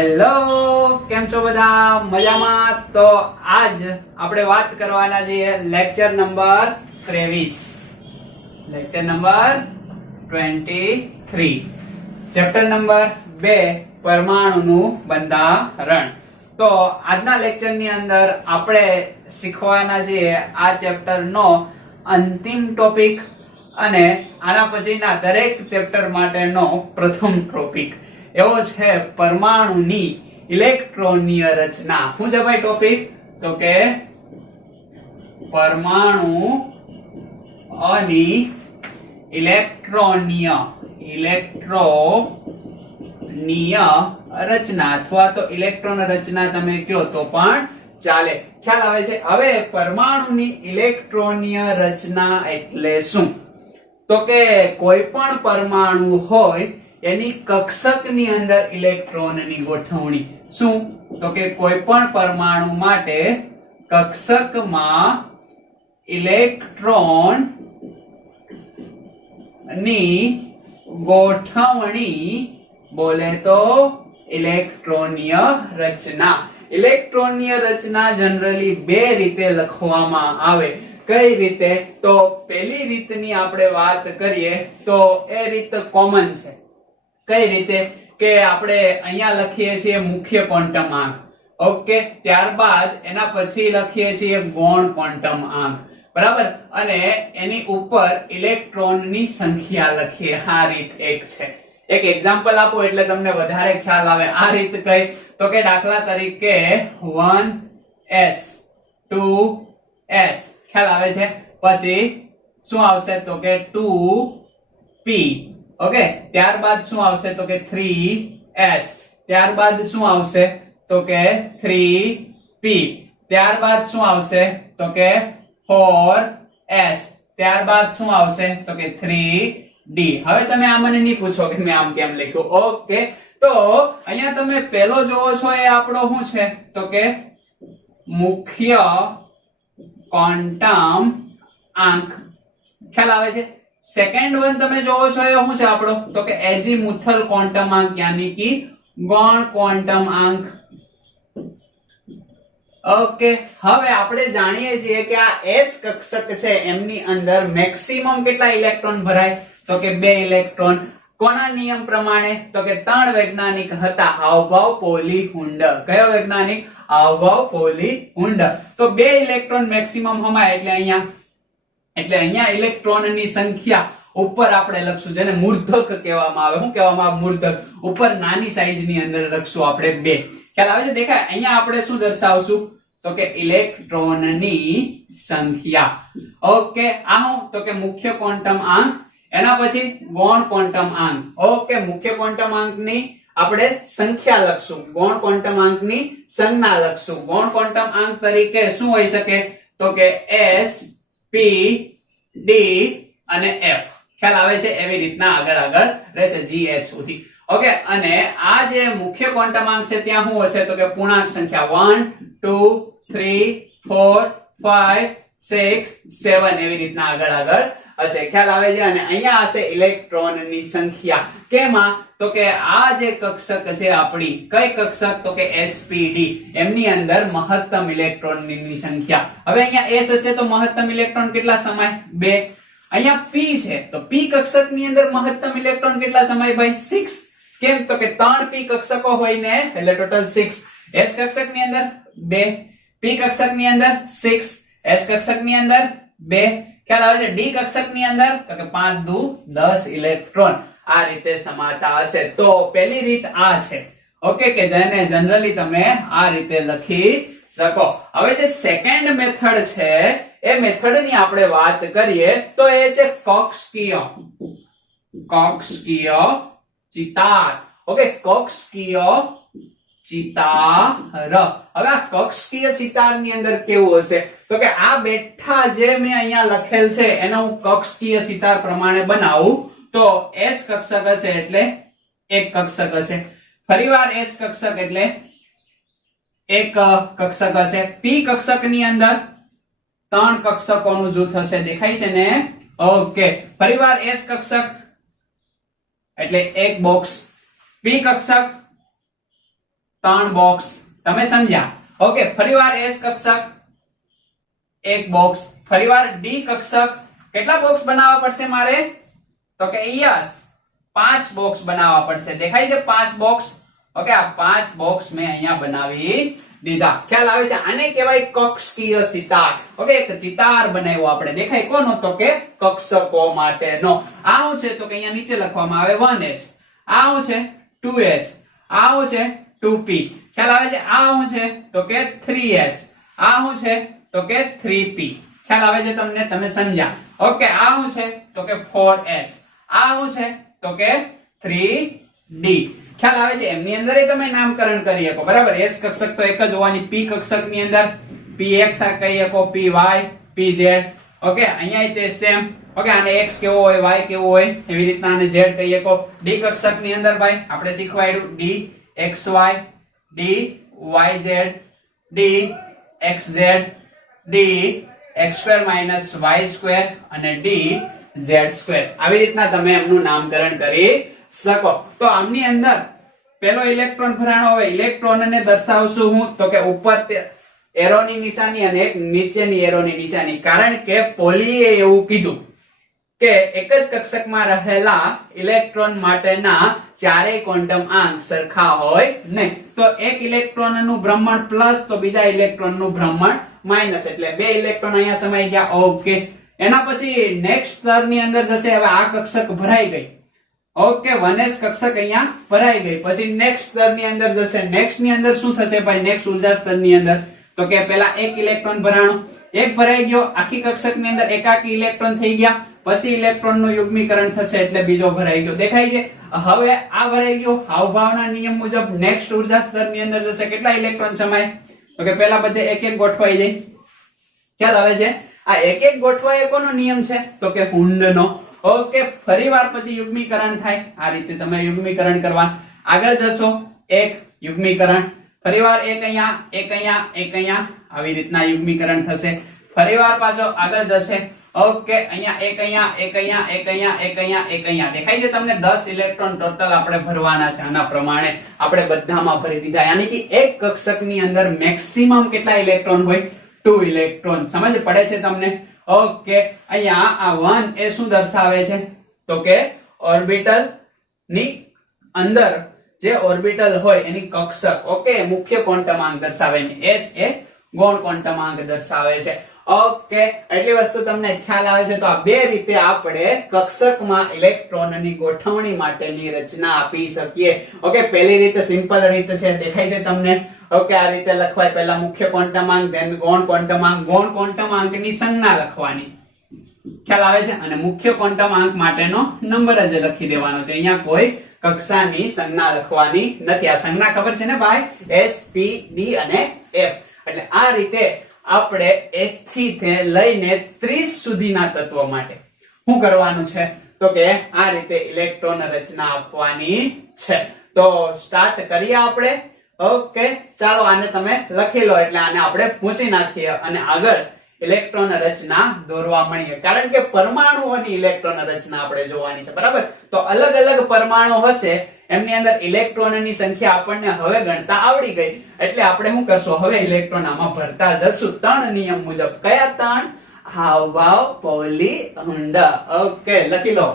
Hello, કેમ છો બધા? મજામાં? તો આજ આપણે વાત કરવાના છીએ lecture number 23, lecture number 23, chapter number 2, પરમાણુનું બંધારણ. તો આજના લેક્ચરની અંદર આપણે શીખવાના છીએ આ ચેપ્ટરનો અંતિમ ટોપિક અને આના પછીના દરેક ચેપ્ટર માટેનો પ્રથમ ટોપિક એવો છે પરમાણુની ઇલેક્ટ્રોનીય રચના. શું છે ભાઈ ટોપિક? તો કે પરમાણુ ની ઇલેક્ટ્રોનીય રચના અથવા તો ઇલેક્ટ્રોન રચના તમે કહો તો પણ ચાલે. ખ્યાલ આવે છે? હવે પરમાણુની ઇલેક્ટ્રોનીય રચના એટલે શું? તો કે કોઈ પણ પરમાણુ હોય એની કક્ષકની અંદર ઇલેક્ટ્રોનની ગોઠવણી. શું? તો કે કોઈ પણ પરમાણુ માટે કક્ષકમાં ઇલેક્ટ્રોન ની ગોઠવણી બોલે તો ઇલેક્ટ્રોનીય રચના. ઇલેક્ટ્રોનીય રચના જનરલી બે રીતે લખવામાં આવે. કઈ રીતે? તો પહેલી રીતની આપણે વાત કરીએ તો એ રીત કોમન છે. કઈ રીતે? કે આપણે અહીંયા લખીએ છીએ મુખ્ય ક્વોન્ટમ આંક. ઓકે, ત્યારબાદ એના પછી લખીએ છીએ ગૌણ ક્વોન્ટમ આંક. બરાબર? અને એની ઉપર ઇલેક્ટ્રોનની સંખ્યા લખીએ. આ રીત એક છે. એક એક્ઝામ્પલ આપો એટલે તમને વધારે ખ્યાલ આવે. આ રીત કઈ? તો કે દાખલા તરીકે 1s 2s. ખ્યાલ આવે છે? પછી શું આવશે? તો કે 2p. ઓકે, ત્યારબાદ શું આવશે? તો કે 3s. ત્યારબાદ શું આવશે? તો કે 3p. ત્યારબાદ શું આવશે? તો કે 4s. ત્યારબાદ શું આવશે? તો કે 3d. હવે તમે આ મને નહીં પૂછો કે મેં આમ કેમ લખ્યું. ઓકે, તો અહીંયા તમે પહેલો જોવો છો એ આપણો શું છે? તો કે મુખ્ય ક્વોન્ટમ આંક. ખ્યાલ આવે છે? સેકન્ડ વન તમે જોવો છો એ શું છે આપણો? તો કે એઝીમુથલ ક્વોન્ટમ આંક યાની કે ગૌણ ક્વોન્ટમ આંક. ઓકે, હવે આપણે જાણીએ છીએ કે આ s કક્ષક છે એમની અંદર મેક્સિમમ કેટલા ઇલેક્ટ્રોન ભરાય? તો કે 2 ઇલેક્ટ્રોન. કોના નિયમ પ્રમાણે? તો કે 3 વૈજ્ઞાનિક હતા. હાવભાવ, પોલી, હુન્ડર. કયો વૈજ્ઞાનિક? હાવભાવ, પોલી, હુન્ડર. તો 2 ઇલેક્ટ્રોન મેક્સિમમ હમાય એટલે અહીંયા ઇલેક્ટ્રોનની સંખ્યા ઉપર આપણે લખશું જેને મૂર્ધક કહેવામાં આવે. શું કહેવામાં આવે? મૂર્ધક. ઉપર નાની સાઈઝની અંદર લખશું આપણે 2. ખ્યાલ આવે છે? દેખાય? અહીંયા આપણે શું દર્શાવશું? તો કે ઇલેક્ટ્રોનની સંખ્યા. ઓકે, આ શું? તો કે મુખ્ય ક્વોન્ટમ આંક. એના પછી ગૌણ ક્વોન્ટમ આંક. ઓકે, મુખ્ય ક્વોન્ટમ આંકની આપણે સંખ્યા લખશું, ગૌણ ક્વોન્ટમ આંકની સંજ્ઞા લખશું. ગૌણ ક્વોન્ટમ આંક તરીકે શું હોઈ શકે? તો કે s p d અને f. ખ્યાલ આવે છે? એવી રીતના આગળ રહેશે gh સુધી. ઓકે, અને આ જે મુખ્ય ક્વોન્ટમ આંક છે ત્યાં શું હશે? તો કે પૂર્ણાંક સંખ્યા 1 2 3 4 5 6 7 એવી રીતના આગળ હશે. ખ્યાલ આવે છે? અને અહીંયા હશે ઇલેક્ટ્રોનની સંખ્યા. કેમાં? તો કે આ જે કક્ષક છે આપણી, કઈ કક્ષક? તો કે spd. એમની અંદર મહત્તમ ઇલેક્ટ્રોનની સંખ્યા. હવે અહીંયા s હશે તો મહત્તમ ઇલેક્ટ્રોન કેટલા સમાય? 2. અહીંયા p છે તો p કક્ષકની અંદર મહત્તમ ઇલેક્ટ્રોન કેટલા સમાય ભાઈ? 6. કેમ? તો કે 3p કક્ષકો હોય ને એટલે ટોટલ 6. s કક્ષકની અંદર 2, p કક્ષકની અંદર 6, s કક્ષકની અંદર 2. ખ્યાલ આવે છે? d કક્ષકની અંદર તો કે 5 દુ 10 ઇલેક્ટ્રોન. આ રીતે સમાતા હશે. તો પહેલી રીત આ છે. ઓકે, કે જેને જનરલી તમે આ રીતે લખી શકો. હવે જે સેકન્ડ મેથડ છે એ મેથડની આપણે વાત કરીએ તો એ છે કક્ષકીય ચિતાર. ઓકે, કક્ષકીય ચિતાર. હવે આ કક્ષકીય ચિતારની અંદર કેવું હશે? તો કે આ બેઠા જે મેં અહીંયા લખેલ છે એનો હું કક્ષકીય ચિતાર પ્રમાણે બનાવું તો s કક્ષક હશે એટલે એક કક્ષક હશે. ફરીવાર s કક્ષક એટલે એક કક્ષક હશે. p કક્ષકની અંદર 3 કક્ષકોનું જૂથ હશે. દેખાય છે ને? ઓકે, ફરીવાર s કક્ષક એટલે એક બોક્સ. p કક્ષક 3 બોક્સ તમે સમજ્યા. ઓકે, ફરીવાર S કક્ષક એક બોક્સ, ફરીવાર D કક્ષક કેટલા બોક્સ બનાવવા પડશે મારે? તો કે યસ 5 બોક્સ બનાવવા પડશે. દેખાય છે 5 બોક્સ? ઓકે, આ 5 બોક્સ મેં અહીંયા બનાવી દીધા. ખ્યાલ આવે છે? આને કહેવાય કક્ષકીય ચિતાર. ઓકે, એક ચિતાર બનાવ્યો આપણે. દેખાય કોનો? તો કે કક્ષકો માટેનો. આ શું છે? તો કે અહીંયા નીચે લખવામાં આવે 1h. આ શું છે? 2h. આ શું છે? 2p. ખ્યાલ આવે છે? આ શું છે? તો કે 3s. આ શું છે? તો કે 3p. ખ્યાલ આવે છે તમને? તમે સમજ્યા? ઓકે, આ શું છે? તો કે 4s. આ શું છે? તો કે 3d. ખ્યાલ આવે છે? એમની અંદર તમે નામકરણ કરી શકો. બરાબર? S કક્ષક તો એક જ હોવાની. P કક્ષક ની અંદર px આ કહી શકો, py, pz. ઓકે, અહીંયા તે સેમ. ઓકે, આને x કેવો હોય, y કેવો હોય, એવી રીતના આને z કહી શકો. D કક્ષક ની અંદર ભાઈ આપણે શીખવાડ્યું dxy, dyz, dxz, dx2 y2 અને dz2. આવી રીતના તમે એમનું નામકરણ કરી શકો. તો આમની અંદર પેલો ઇલેક્ટ્રોન ભરાણો હવે ઇલેક્ટ્રોનને દર્શાવશું હું તો કે ઉપર એરોની નિશાની અને એક નીચેની એરોની નિશાની. કારણ કે પોલીએ એવું કીધું કે એક જ કક્ષકમાં રહેલા ઇલેક્ટ્રોન માટેના ચારેય ક્વોન્ટમ આંક સરખા હોય નહીં. તો એક ઇલેક્ટ્રોનનું ભ્રમણ પ્લસ તો બીજા ઇલેક્ટ્રોનનું ભ્રમણ માઇનસ, એટલે બે ઇલેક્ટ્રોન અહીંયા સમાઈ ગયા. ઓકે, એના પછી નેક્સ્ટ સ્તરની અંદર જશે. હવે આ કક્ષક ભરાઈ ગઈ. ઓકે, 1s કક્ષક અહીંયા ભરાઈ ગઈ. પછી નેક્સ્ટ સ્તરની અંદર જશે. નેક્સ્ટ ની અંદર શું થશે ભાઈ? નેક્સ્ટ ઉર્જા સ્તરની અંદર તો કે પેલા એક ઇલેક્ટ્રોન ભરાણો, એક ભરાઈ ગયો. આખી કક્ષક ની અંદર એકાકી ઇલેક્ટ્રોન થઈ ગયા. પછી ઇલેક્ટ્રોન નું યુગ્મીકરણ થશે એટલે બીજો ભરાઈ ગયો. દેખાય છે? હવે આ ભરાઈ ગયો. હાવભાવના નિયમ મુજબ નેક્સ્ટ ઉર્જા સ્તરની અંદર જશે. કેટલા ઇલેક્ટ્રોન સમાય? તો કે પેલા બધે એક એક ગોઠવાઈ જાય. ખ્યાલ આવે છે? આ એક એક ગોઠવાય કોનો નિયમ છે? તો કે હુન્ડનો. ઓકે, ફરીવાર પછી યુગ્મીકરણ થાય. આ રીતે તમે યુગ્મીકરણ કરવા આગળ જશો. એક યુગ્મીકરણ, ફરીવાર એક અહીંયા, એક અહીંયા, એક અહીંયા, આવી રીતના યુગ્મીકરણ થશે. ફરીવાર પાછો આગળ જશે. ઓકે, અહીંયા એક અહીંયા, એક અહીંયા, એક અહીંયા, એક અહીંયા, એક અહીંયા. દેખાય છે તમને? 10 ઇલેક્ટ્રોન ટોટલ આપણે ભરવાના છે. આના પ્રમાણે આપણે બધામાં ભરી દીધા. યાની કે એક કક્ષકની અંદર મેક્સિમમ કેટલા ઇલેક્ટ્રોન હોય? 2 ઇલેક્ટ્રોન. સમજ પડે છે તમને? ઓકે, અહીંયા આ 1 એ શું દર્શાવે છે? તો કે ઓર્બિટલ ની અંદર જે ઓર્બિટલ હોય એની કક્ષક. ઓકે, મુખ્ય ક્વોન્ટમાંક દર્શાવે છે. s એ ગૌણ ક્વોન્ટમાંક દર્શાવે છે. ઓકે, એટલી વસ્તુ તમને ખ્યાલ આવે છે. તો આ બે રીતે આપણે કક્ષકમાં ઇલેક્ટ્રોનની ગોઠવણી માટેની રચના આપી શકીએ. ઓકે, પહેલી રીતે સિમ્પલ રીત છે. દેખાય છે તમને? ઓકે, આ રીતે લખવાય. પહેલા મુખ્ય ક્વોન્ટમાંક, ધેન ગૌણ ક્વોન્ટમાંક. ગૌણ ક્વોન્ટમાંકની સંજ્ઞા લખવાની. ખ્યાલ આવે છે? અને મુખ્ય ક્વોન્ટમાંક માટેનો નંબર જ લખી દેવાનો છે. અહીંયા કોઈ કક્ષાની સંજ્ઞા લખવાની નથી. આ સંજ્ઞા ખબર છે ને ભાઈ? S, P, D અને F. એટલે આ રીતે આપણે 1 થી લઈને 30 સુધીના તત્વો માટે શું કરવાનું છે? તો કે આ રીતે ઇલેક્ટ્રોન રચના આપવાની છે. તો સ્ટાર્ટ કરીએ આપણે. ઓકે, ચાલો આને તમે લખી લો એટલે આને આપણે પૂછી નાખીએ અને આગળ ઇલેક્ટ્રોન રચના દોરવા મળીએ. કારણ કે પરમાણુઓની ઇલેક્ટ્રોન રચના આપણે જોવાની છે. બરાબર? તો અલગ અલગ પરમાણુ હશે, એમની અંદર ઇલેક્ટ્રોનની સંખ્યા આપણને હવે ગણતા આવડી ગઈ. એટલે આપણે શું કરશું? હવે ઇલેક્ટ્રોન આમાં ભરતા જશું 3 નિયમ મુજબ. કયા 3? હાવભાવ, પૌલી, હુન્ડ. ઓકે, લખી લો.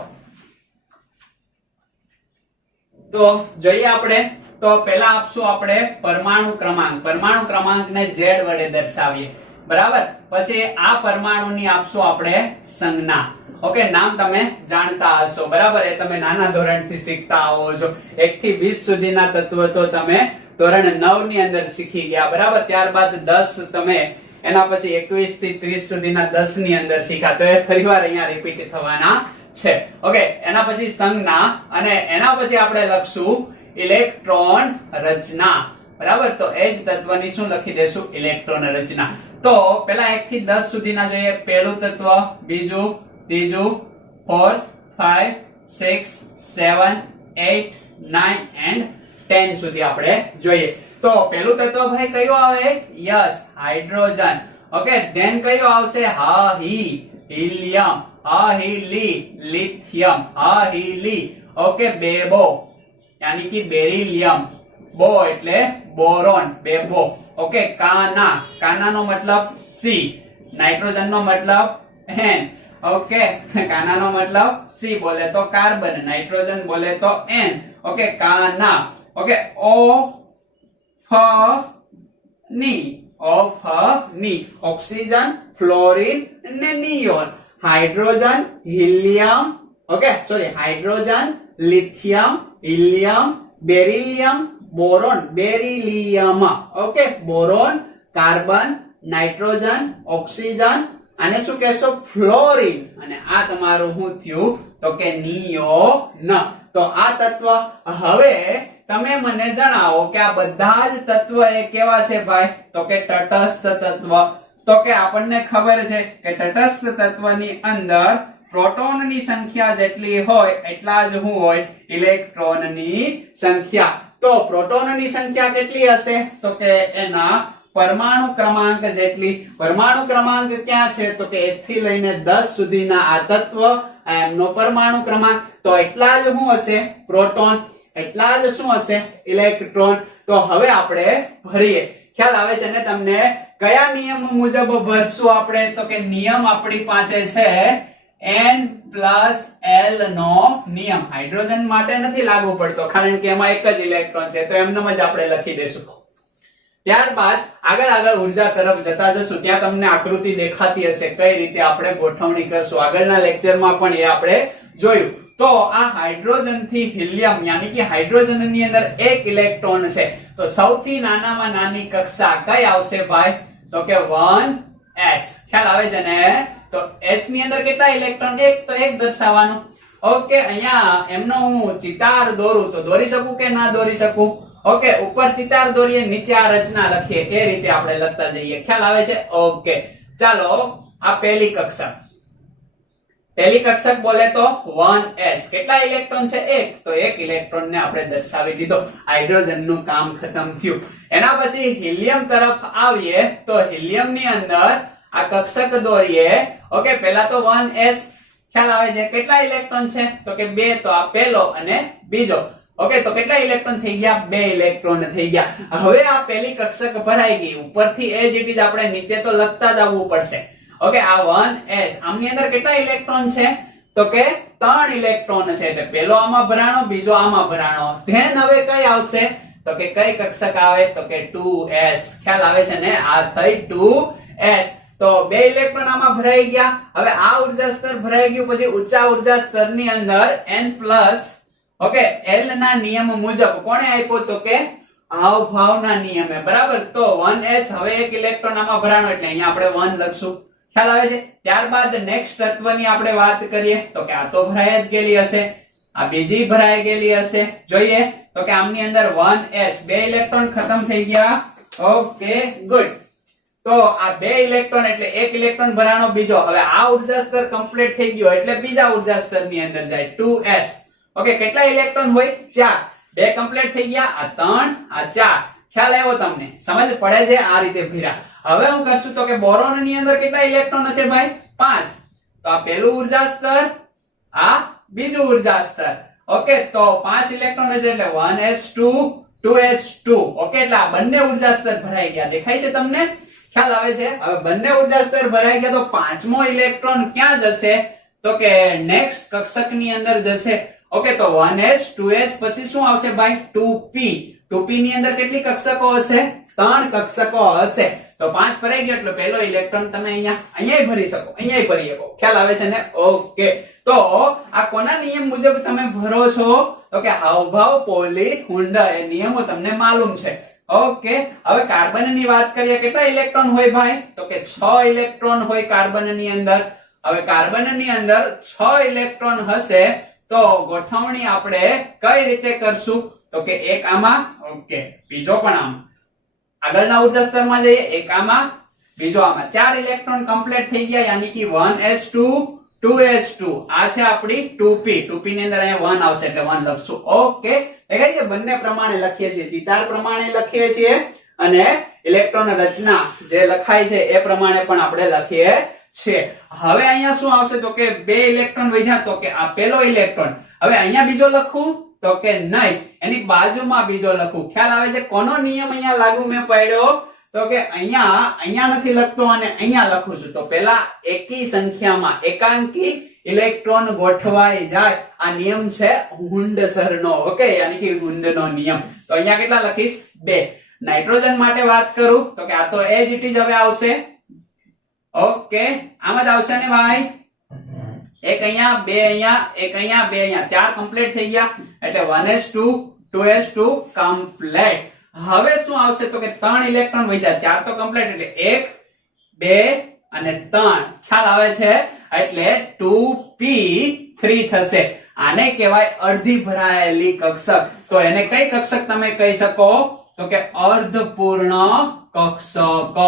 તો જોઈએ આપણે. તો પહેલા આપશું આપણે પરમાણુ ક્રમાંક. પરમાણુ ક્રમાંકને z વડે દર્શાવીએ. બરાબર? પછી આ પરમાણુની આપશું આપણે સંજ્ઞા. ઓકે, નામ તમે જાણતા હશો. બરાબર? એ તમે નાના ધોરણથી શીખતા આવો છો. 1 થી 20 સુધીના તત્વ તો તમે ધોરણ 9 ની અંદર શીખી ગયા. બરાબર? ત્યારબાદ 10 તમે, એના પછી 21 થી 30 સુધીના 10 ની અંદર શીખ્યા. તો એ ફરીવાર અહીંયા રિપીટ થવાના છે. ઓકે, એના પછી સંજ્ઞા અને એના પછી આપણે લખશું ઇલેક્ટ્રોન રચના. બરાબર? તો એ જ તત્વની શું લખી દેશું? ઇલેક્ટ્રોન રચના. તો પેલા 1 થી 10 સુધીના જોઈએ. પહેલું તત્વ, બીજું, ત્રીજું, 4th, 5, 6, 7, 8, 9 and 10 સુધી આપણે જોઈએ. તો પહેલું તત્વ ભાઈ કયું આવે? Yes, hydrogen. ઓકે, ધેન કયું આવશે? હિલિયમ, લિથિયમ, ઓકે, બેબો યાની કે બેરિલિયમ, બો એટલે બોરોન, બે બો. ઓકે, કાના, કાનાનો મતલબ સી, નાઇટ્રોજન નો મતલબ N. ઓકે, કાનાનો મતલબ સી બોલે તો કાર્બન, નાઇટ્રોજન બોલે તો N. ઓકે, કાના. ઓકે, ઓ ફ ની, ઓ ફ ની, ઓક્સિજન, ફ્લોરિન ને neon, hydrogen, helium. Okay, sorry, hydrogen, lithium, helium, beryllium, boron, beryllium. Okay, boron, carbon, nitrogen, oxygen અને શું કહેશો, ફ્લોરિન. અને આ તમારું શું થયું તો કે નિયોન. તો આ તત્વ, હવે તમે મને જણાવો કે આ બધા જ તત્વ એ કેવા છે ભાઈ, તો કે તટસ્થ તત્વ. તો કે આપણને ખબર છે કે તટસ્થ તત્વની અંદર પ્રોટોનની સંખ્યા જેટલી હોય એટલા જ શું હોય, ઇલેક્ટ્રોનની સંખ્યા. તો પ્રોટોનની સંખ્યા કેટલી હશે, તો કે એના પરમાણુ ક્રમાંક જેટલી. પરમાણુ ક્રમાંક ક્યાં છે, તો કે 1 થી લઈને 10 સુધીના આ તત્વ, એમનો પરમાણુ ક્રમાંક. તો એટલા જ શું હશે, પ્રોટોન, એટલા જ શું હશે, ઇલેક્ટ્રોન. તો હવે આપણે ભરીએ. ખ્યાલ આવે છે ને તમને? કયા નિયમ મુજબ ભરશું આપણે, તો કે નિયમ આપણી પાસે છે N+L નો નિયમ. હાઇડ્રોજન માટે નથી લાગુ પડતો કારણ કે એમાં એક જ ઇલેક્ટ્રોન છે, તો એમનેમ જ આપણે લખી દેશું. ત્યારબાદ આગળ ઉર્જા તરફ જતા જશું. ત્યાં તમને આકૃતિ દેખાતી હશે કઈ રીતે આપણે ગોઠવણી કરશું. આગળના લેક્ચરમાં પણ એ આપણે જોયું. તો આ હાઇડ્રોજન થી હિલિયમ, યાની કે હાઇડ્રોજન ની અંદર એક ઇલેક્ટ્રોન છે. તો સૌથી નાનામાં નાની કક્ષા કઈ આવશે ભાઈ, તો કે 1s. ખ્યાલ આવે છે ને? તો s ની અંદર કેટલા ઇલેક્ટ્રોન, એક, તો એક દર્શાવવાનું. ઓકે, અહીંયા એમનો હું ચિતાર દોરું તો દોરી શકું કે ના દોરી શકું? ઓકે, ઉપર ચિતાર દોરીએ, નીચે આ રચના લખીએ, એ રીતે આપણે લખતા જઈએ. ખ્યાલ આવે છે? ઓકે, ચાલો આ પહેલી કક્ષક. પહેલી કક્ષક બોલે તો 1s. કેટલા ઇલેક્ટ્રોન છે? એક, તો એક ઇલેક્ટ્રોન ને આપણે દર્શાવી દીધો. હાઇડ્રોજન નું કામ ખતમ થયું. એના પછી હિલિયમ તરફ આવીએ તો હિલિયમ ની અંદર આ કક્ષક દોરીએ. ઓકે, પહેલા તો 1s. ખ્યાલ આવે છે? કેટલા ઇલેક્ટ્રોન છે, તો કે 2, તો આ પહેલો અને બીજો. ઓકે, તો કેટલા ઇલેક્ટ્રોન થઈ ગયા, 2 ઇલેક્ટ્રોન થઈ ગયા. હવે આ પહેલી કક્ષક ભરાઈ ગઈ. ઉપરથી એ જ ઇટ આપણે નીચે તો લખતા જ આવવું પડશે. ઓકે, આ 1s, આમની અંદર કેટલા ઇલેક્ટ્રોન છે, તો કે 3 ઇલેક્ટ્રોન છે. એટલે પહેલો આમાં ભરાણો, બીજો આમાં ભરાણો. ધેન હવે કઈ આવશે, તો કે કઈ કક્ષક આવે, તો કે 2s. ખ્યાલ આવે છે ને? આ થઈ 2s. તો 2 ઇલેક્ટ્રોન આમાં ભરાઈ ગયા. હવે આ ઉર્જા સ્તર ભરાઈ ગયું. પછી ઊંચા ઉર્જા સ્તરની અંદર n+, ઓકે, L ના નિયમ મુજબ કોણે આપ્યો, તો કે હાવભાવના નિયમે. બરાબર? તો 1s, હવે એક ઇલેક્ટ્રોન આમાં ભરાણો એટલે અહીંયા આપણે 1 લખશું. ખ્યાલ આવે છે? ત્યારબાદ નેક્સ્ટ તત્વની આપણે વાત કરીએ તો કે આ તો ભરાઈ જ ગયેલી હશે, આ બીજી ભરાઈ ગયેલી હશે. જોઈએ તો કે આમની અંદર 1s, 2 ઇલેક્ટ્રોન ખતમ થઈ ગયા. Okay, good. તો આ 2 ઇલેક્ટ્રોન એટલે એક ઇલેક્ટ્રોન ભરાણો, બીજો. હવે આ ઉર્જા સ્તર કમ્પ્લીટ થઈ ગયો એટલે બીજા ઉર્જા સ્તરની અંદર જાય 2s. ઓકે, કેટલા ઇલેક્ટ્રોન હોય, 4. 2 કમ્પ્લીટ થઈ ગયા, આ 3, આ 4. ખ્યાલ આવ્યો તમને? સમજ પડે છે? આ રીતે ભર્યા. હવે હું કરશું તો કે બોરોન ની અંદર કેટલા ઇલેક્ટ્રોન હશે ભાઈ, 5. તો આ પહેલું ઉર્જા સ્તર, આ બીજું ઉર્જા સ્તર. ઓકે, તો 5 ઇલેક્ટ્રોન હશે એટલે 1s2 2s2. ઓકે, એટલે આ બંને ઉર્જા સ્તર ભરાઈ ગયા. દેખાય છે તમને? ખ્યાલ આવે છે? હવે બંને ઉર્જા સ્તર ભરાઈ ગયા તો પાંચમો ઇલેક્ટ્રોન ક્યાં જશે, તો કે નેક્સ્ટ કક્ષક ની અંદર જશે. ઓકે, તો 1s 2s પછી શું આવશે ભાઈ, 2p. 2p ની અંદર કેટલી કક્ષકો હશે, 3 કક્ષકો હશે. તો 5 ભરાઈ ગયો એટલે પહેલો ઇલેક્ટ્રોન તમે અહીંયા ભરી શકો, અહીંયા ભરી શકો. ખ્યાલ આવે છે ને? ઓકે, તો આ કોના નિયમ મુજબ તમે ભરો છો, તો કે હાવભાવ પોલી હુંડા, એ નિયમો તમને માલુમ છે. ઓકે, હવે કાર્બન ની વાત કરીએ. કેટલા ઇલેક્ટ્રોન હોય ભાઈ, તો કે 6 ઇલેક્ટ્રોન હોય કાર્બન ની અંદર. હવે કાર્બન ની અંદર 6 ઇલેક્ટ્રોન હશે તો ગોઠવણી આપણે કઈ રીતે કરશું, તો કે એક આમાં, ઓકે, બીજો પણ આમાં. આગળના ઉર્જા સ્તરમાં જઈએ, એક આમાં, બીજો આમાં. 4 ઇલેક્ટ્રોન કમ્પ્લીટ થઈ ગયા, યાની કે 1s2 2s2. આ છે આપણી 2p. 2p ની અંદર અહીંયા 1 આવશે એટલે 1 લખશું. ઓકે, દેખાય છે? બંને પ્રમાણે લખીએ છીએ, ચિતાર પ્રમાણે લખીએ છીએ અને ઇલેક્ટ્રોન રચના જે લખાય છે એ પ્રમાણે પણ આપણે લખીએ છીએ. હવે અહીંયા શું આવશે, તો કે 2 ઇલેક્ટ્રોન વધ્યા, તો કે આ પહેલો ઇલેક્ટ્રોન. હવે અહીંયા બીજો લખું તો કે નહીં. એની બાજુમાં બીજો લખું. ખ્યાલ આવે છે? કોનો નિયમ અહીંયા લાગુ મેં પાડ્યો? તો કે અહીંયા નથી લખતો અને અહીંયા લખું છું. તો પેલા એકી સંખ્યામાં એકાંકી ઇલેક્ટ્રોન ગોઠવાઈ જાય. આ નિયમ છે હુન્ડસરનો. ઓકે, યાની કે હુન્ડનો નિયમ. તો અહીંયા કેટલા લખીશ? 2. નાઇટ્રોજન માટે વાત કરું તો કે આ તો એજ ઇટ ઇઝ હવે આવશે. ઓકે, આમ જ આવશે ને ભાઈ. એક અહીંયા, બે અહીંયા, એક અહીંયા, બે અહીંયા, 4 કમ્પ્લીટ થઈ ગયા. એટલે 1s2 2s2 કમ્પ્લીટ. હવે શું આવશે? તો કે 3 ઇલેક્ટ્રોન વધ્યા. 4 તો કમ્પ્લીટ એટલે 1 2 અને 3. ખ્યાલ આવે છે? એટલે 2p3 થશે. આને કહેવાય અડધી ભરાયેલી કક્ષક. તો એને કઈ કક્ષક તમે કહી શકો? તો કે અર્ધપૂર્ણ કક્ષક.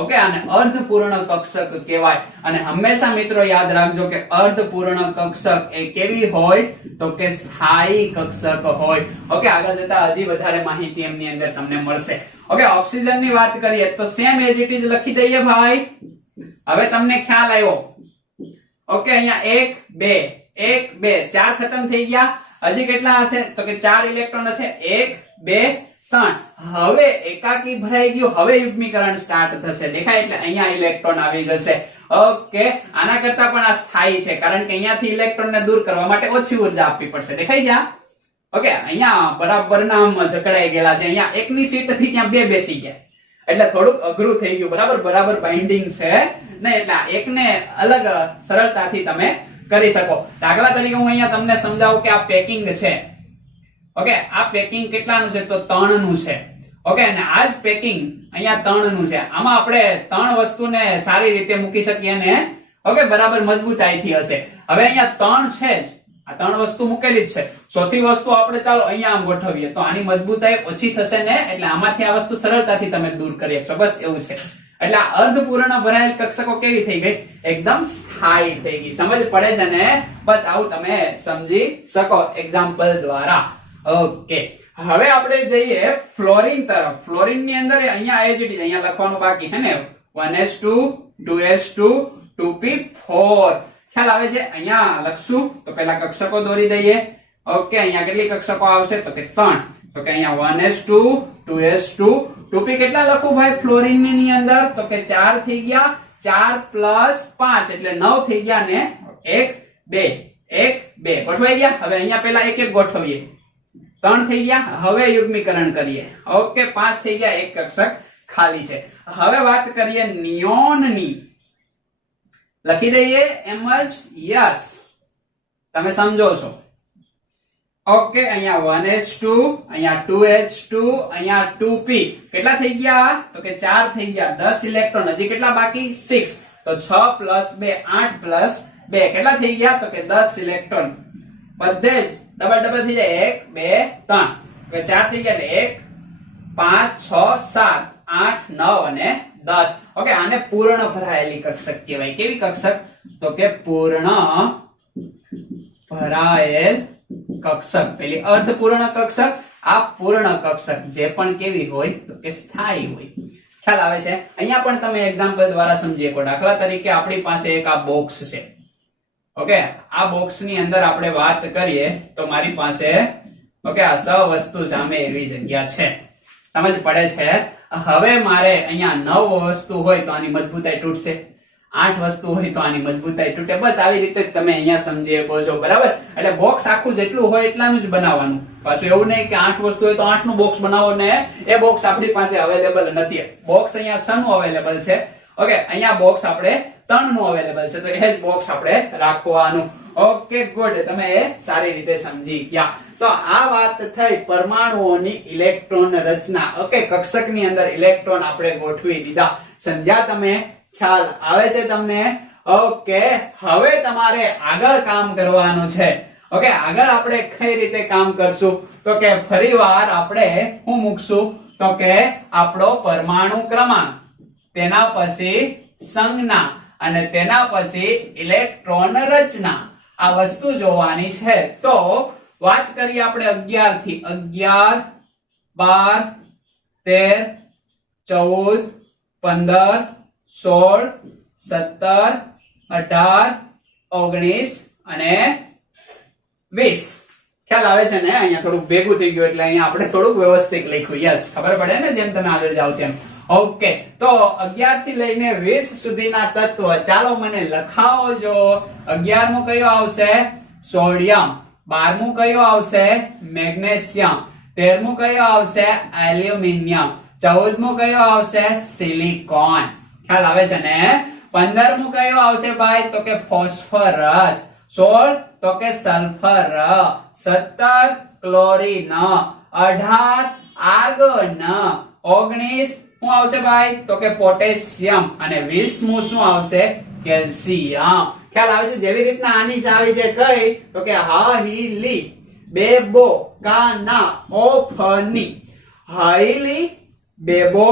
ઓકે, આને અર્ધપૂર્ણ કક્ષક કહેવાય. અને હંમેશા મિત્રો યાદ રાખજો કે અર્ધપૂર્ણ કક્ષક એ કેવી હોય? તો કે સ્થાયી કક્ષક હોય. ઓકે, આગળ જતા હજી વધારે માહિતી એમની અંદર તમને મળશે. ઓકે, ઓક્સિજન ની વાત કરીએ તો સેમ એજ ઇટ ઇઝ લખી દઈએ ભાઈ. હવે તમને ખ્યાલ આવ્યો? ઓકે, અહીંયા 1 2 1 2 4 ખતમ થઈ ગયા. હજી કેટલા હશે? તો કે 4 ઇલેક્ટ્રોન હશે. 1 2 3. હવે એકાકી ભરાઈ ગયું. હવે યુગ્મીકરણ સ્ટાર્ટ થશે. દેખાય? એટલે અહીંયા ઇલેક્ટ્રોન આવી જશે. ઓકે, આના કરતા પણ આ સ્થાયી છે કારણ કે અહીંયાથી ઇલેક્ટ્રોનને દૂર કરવા માટે ઓછી ઉર્જા આપવી પડશે. દેખાય છે? ઓકે, અહીંયા બરાબર નામ જકડાઈ ગયેલા છે. અહીંયા એકની સીટ થી ત્યાં 2 બેસી ગયા એટલે થોડુંક અઘરું થઈ ગયું. બરાબર બાઇન્ડિંગ છે ને એટલે એકને અલગ સરળતાથી તમે કરી શકો. દાખલા તરીકે હું અહીંયા તમને સમજાવું કે આ પેકિંગ છે. ઓકે, આ પેકિંગ કેટલાનું છે? તો 3 નું છે. ઓકે, અને આ જ પેકિંગ અહીંયા 3 નું છે. આમાં આપણે 3 વસ્તુને સારી રીતે મૂકી શકીએ ને. ઓકે, બરાબર મજબૂતાઈથી હશે. હવે અહીંયા 3 છે જ. આ 3 વસ્તુ મૂકેલી જ છે. ચોથી વસ્તુ આપણે ચાલો અહીંયા આમ ગોઠવીએ તો આની મજબૂતાઈ ઓછી થશે ને એટલે આમાંથી આ વસ્તુ સરળતાથી તમે દૂર કરી શકશો. બસ એવું છે. એટલે આ અર્ધપૂર્ણ ભરાયેલ કક્ષકો કેવી થઈ ગઈ? એકદમ સ્થાયી થઈ ગઈ. સમજ પડે છે ને? બસ આવું તમે સમજી શકો એક્ઝામ્પલ દ્વારા. ઓકે, હવે આપણે જઈએ ફ્લોરિન તરફ. ફ્લોરિન ની અંદર અહીંયા એજ ઇટ ઇઝ અહીંયા લખવાનું બાકી છે ને. 1s2 2s2 2p4. ખ્યાલ આવે છે? અહીંયા લખશું તો પેલા કક્ષકો દોરી દઈએ. ઓકે, અહીંયા કેટલી કક્ષકો આવશે? તો કે 3. તો કે અહીંયા 1s2 2s2 2p કેટલા લખું ભાઈ ફ્લોરિન ની અંદર? તો કે 4 થઈ ગયા. 4 પ્લસ 5 એટલે 9 થઈ ગયા ને. 1 2 1 2 ગોઠવાઈ ગયા. હવે અહીંયા પેલા એક એક ગોઠવીએ. 3 થઈ ગયા. હવે યુગ્મીકરણ કરીએ. ઓકે, 5 થઈ ગયા. એક કક્ષક ખાલી છે. હવે વાત કરીએ નિયોન ની. લખી દઈએ એમ જ. યસ, તમે સમજો છો. ઓકે, અહીંયા 1h2 અહીંયા 2h2 અહીંયા 2p કેટલા થઈ ગયા? તો કે 4 થઈ ગયા. 10 ઇલેક્ટ્રોન. હજી કેટલા બાકી? 6. તો 6 પ્લસ 2 8 પ્લસ 2 કેટલા થઈ ગયા? તો કે 10 ઇલેક્ટ્રોન. બધે જ ડબલ થઈ જાય. 1 2 3. તો 4 થઈ ગયા એટલે 1 5 6 7 8 9 અને 10. ઓકે, આને પૂર્ણ ભરાયેલી કક્ષક કહેવાય. કેવી કક્ષક? તો કે પૂર્ણ ભરાયેલ કક્ષક. પેલી અર્ધપૂર્ણ કક્ષક, આ પૂર્ણ કક્ષક જે પણ કેવી હોય? તો કે સ્થાયી હોય. ખ્યાલ આવે છે? અહીંયા પણ તમે એક્ઝામ્પલ દ્વારા સમજી શકો. દાખલા તરીકે આપણી પાસે એક આ બોક્સ છે. ઓકે, આ બોક્સ ની અંદર આપણે વાત કરીએ તો મારી પાસે ઓકે આ સ વસ્તુ સામે એવી જગ્યા છે. સમજ પડે છે? હવે મારે અહીંયા 9 વસ્તુ હોય તો આની મજબૂતાઈ તૂટશે. 8 વસ્તુ હોય તો આની મજબૂતાઈ તૂટે. બસ આવી રીતે તમે અહીંયા સમજી શકો છો. બરાબર? એટલે બોક્સ આખું જેટલું હોય એટલાનું જ બનાવવાનું. પાછું એવું નહીં કે 8 વસ્તુ હોય તો 8 નું બોક્સ બનાવો ને એ બોક્સ આપણી પાસે અવેલેબલ નથી. બોક્સ અહીંયા 6 નું અવેલેબલ છે. ઓકે, અહીંયા બોક્સ આપણે 3 નું અવેલેબલ છે તો એ જ બોક્સ આપણે રાખવાનું. Okay, good. તમે એ સારી રીતે સમજી ગયા. તો આ વાત થઈ પરમાણુઓની ઇલેક્ટ્રોન રચના. ઓકે, કક્ષકની અંદર ઇલેક્ટ્રોન આપણે ગોઠવી દીધા. સમજ્યા તમે? ખ્યાલ આવે છે તમને? ઓકે, હવે તમારે આગળ કામ કરવાનું છે. ઓકે, આગળ આપણે કઈ રીતે કામ કરશું? તો કે ફરીવાર આપણે શું મૂકશું? તો કે આપણો પરમાણુ ક્રમાંક, તેના પછી સંજ્ઞા અને તેના પછી ઇલેક્ટ્રોન રચના. આ વસ્તુ જોવાની છે. તો વાત કરીએ આપણે 11 થી. 11 12 13 14 15 16 17 18 19 અને 20. ખ્યાલ આવે છે ને? અહીંયા થોડુંક ભેગું થઈ ગયું એટલે અહીંયા આપણે થોડુંક વ્યવસ્થિત લખ્યું. યસ, ખબર પડે ને જેમ તમે આગળ જાવ તેમ. ઓકે, તો 11 થી લઈને 20 સુધીના તત્વ ચાલો મને લખાવો જો. 11મો કયો આવશે? સોડિયમ. 12મું કયો આવશે? મેગ્નેશિયમ. 13મું કયો આવશે? એલ્યુમિનિયમ. 14મું કયો આવશે? સિલિકોન. ખ્યાલ આવે છે ને? 15મું કયો આવશે ભાઈ? તો કે ફોસ્ફરસ. 16 તો કે સલ્ફર. 17 ક્લોરીન. 18 આર્ગોન. 19 શું આવશે ભાઈ? તો કે પોટેશિયમ. અને 20મું શું આવશે? કેલ્શિયમ. ખ્યાલ આવે છે? જેવી રીતના આની ચાવી છે કઈ? તો કે હાઈલી, બેબો, કાના, ઓફની. હાઈલી, બેબો,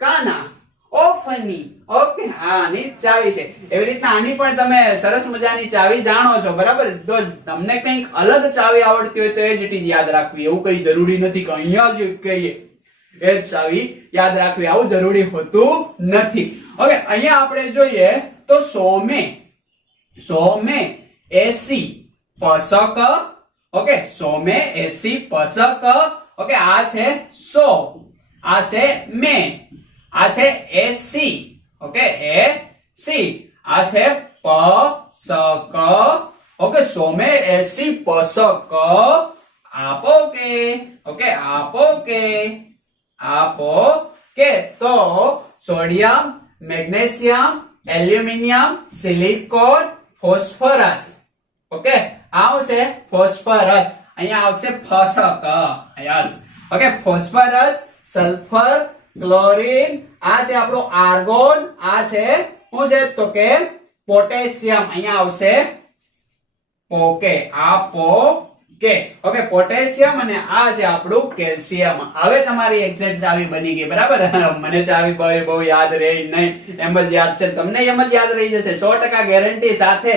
કાના, ઓફની. ઓકે, આની ચાવી છે. એવી રીતના આની પણ તમે સરસ મજાની ચાવી જાણો છો, બરાબર? તો તમને કંઈક અલગ ચાવી આવડતી હોય તો એ જ ઇટ યાદ રાખવી. એવું કઈ જરૂરી નથી કે અહીંયા જ કહીએ એ જ ચાવી યાદ રાખવી, આવું જરૂરી હોતું નથી. હવે અહીંયા આપણે જોઈએ તો સોમે 80 પસક. ઓકે, સોમે 80 પસક. ઓકે, આ છે 100, આ છે મે, આ છે 80. ઓકે, 80, આ છે પસક. ઓકે, સોમે 80 પસક આપો કે. ઓકે, આપો કે. તો sodium, magnesium, aluminium, silicon, phosphorus. Okay, આવશે ફોસ્ફરસ. અહીંયા આવશે ફસક. Yes. Okay, phosphorus, sulphur, chlorine. આ છે આપણો આર્ગોન. આ છે શું છે? તો કે પોટેશિયમ. અહીંયા આવશે પોકે. કે. Okay, potassium. અને આ છે આપણું કેલ્શિયમ. હવે તમારી એક્ઝેક્ટ ચાવી બની ગઈ, બરાબર? મને ચાવી બહુ યાદ રહે નહીં, એમ જ યાદ છે. તમને એમ જ યાદ રહી જશે 100% ગેરંટી સાથે.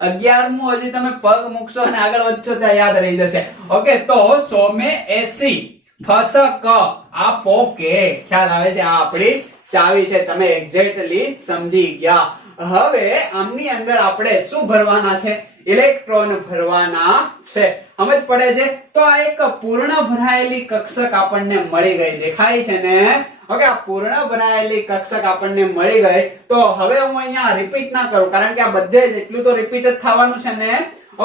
11મું હજી તમે પગ મૂકશો અને આગળ વધશો ત્યાં યાદ રહી જશે. ઓકે, તો સોમે 80 ફસક આપો કે. ખ્યાલ આવે છે? આ આપણી ચાવી છે. તમે એક્ઝેક્ટલી સમજી ગયા. હવે આમની અંદર આપણે શું ભરવાના છે? ઇલેક્ટ્રોન ભરવાના છે. સમજ પડે છે? તો આ એક પૂર્ણ ભરાયેલી કક્ષક આપણને મળી ગઈ. દેખાય છે ને? ઓકે, આ પૂર્ણ ભરાયેલી કક્ષક આપણને મળી ગઈ. તો હવે હું અહીંયા રિપીટ ના કરું, કારણ કે આ બધે જ એટલું તો રિપીટ જ થવાનું છે ને.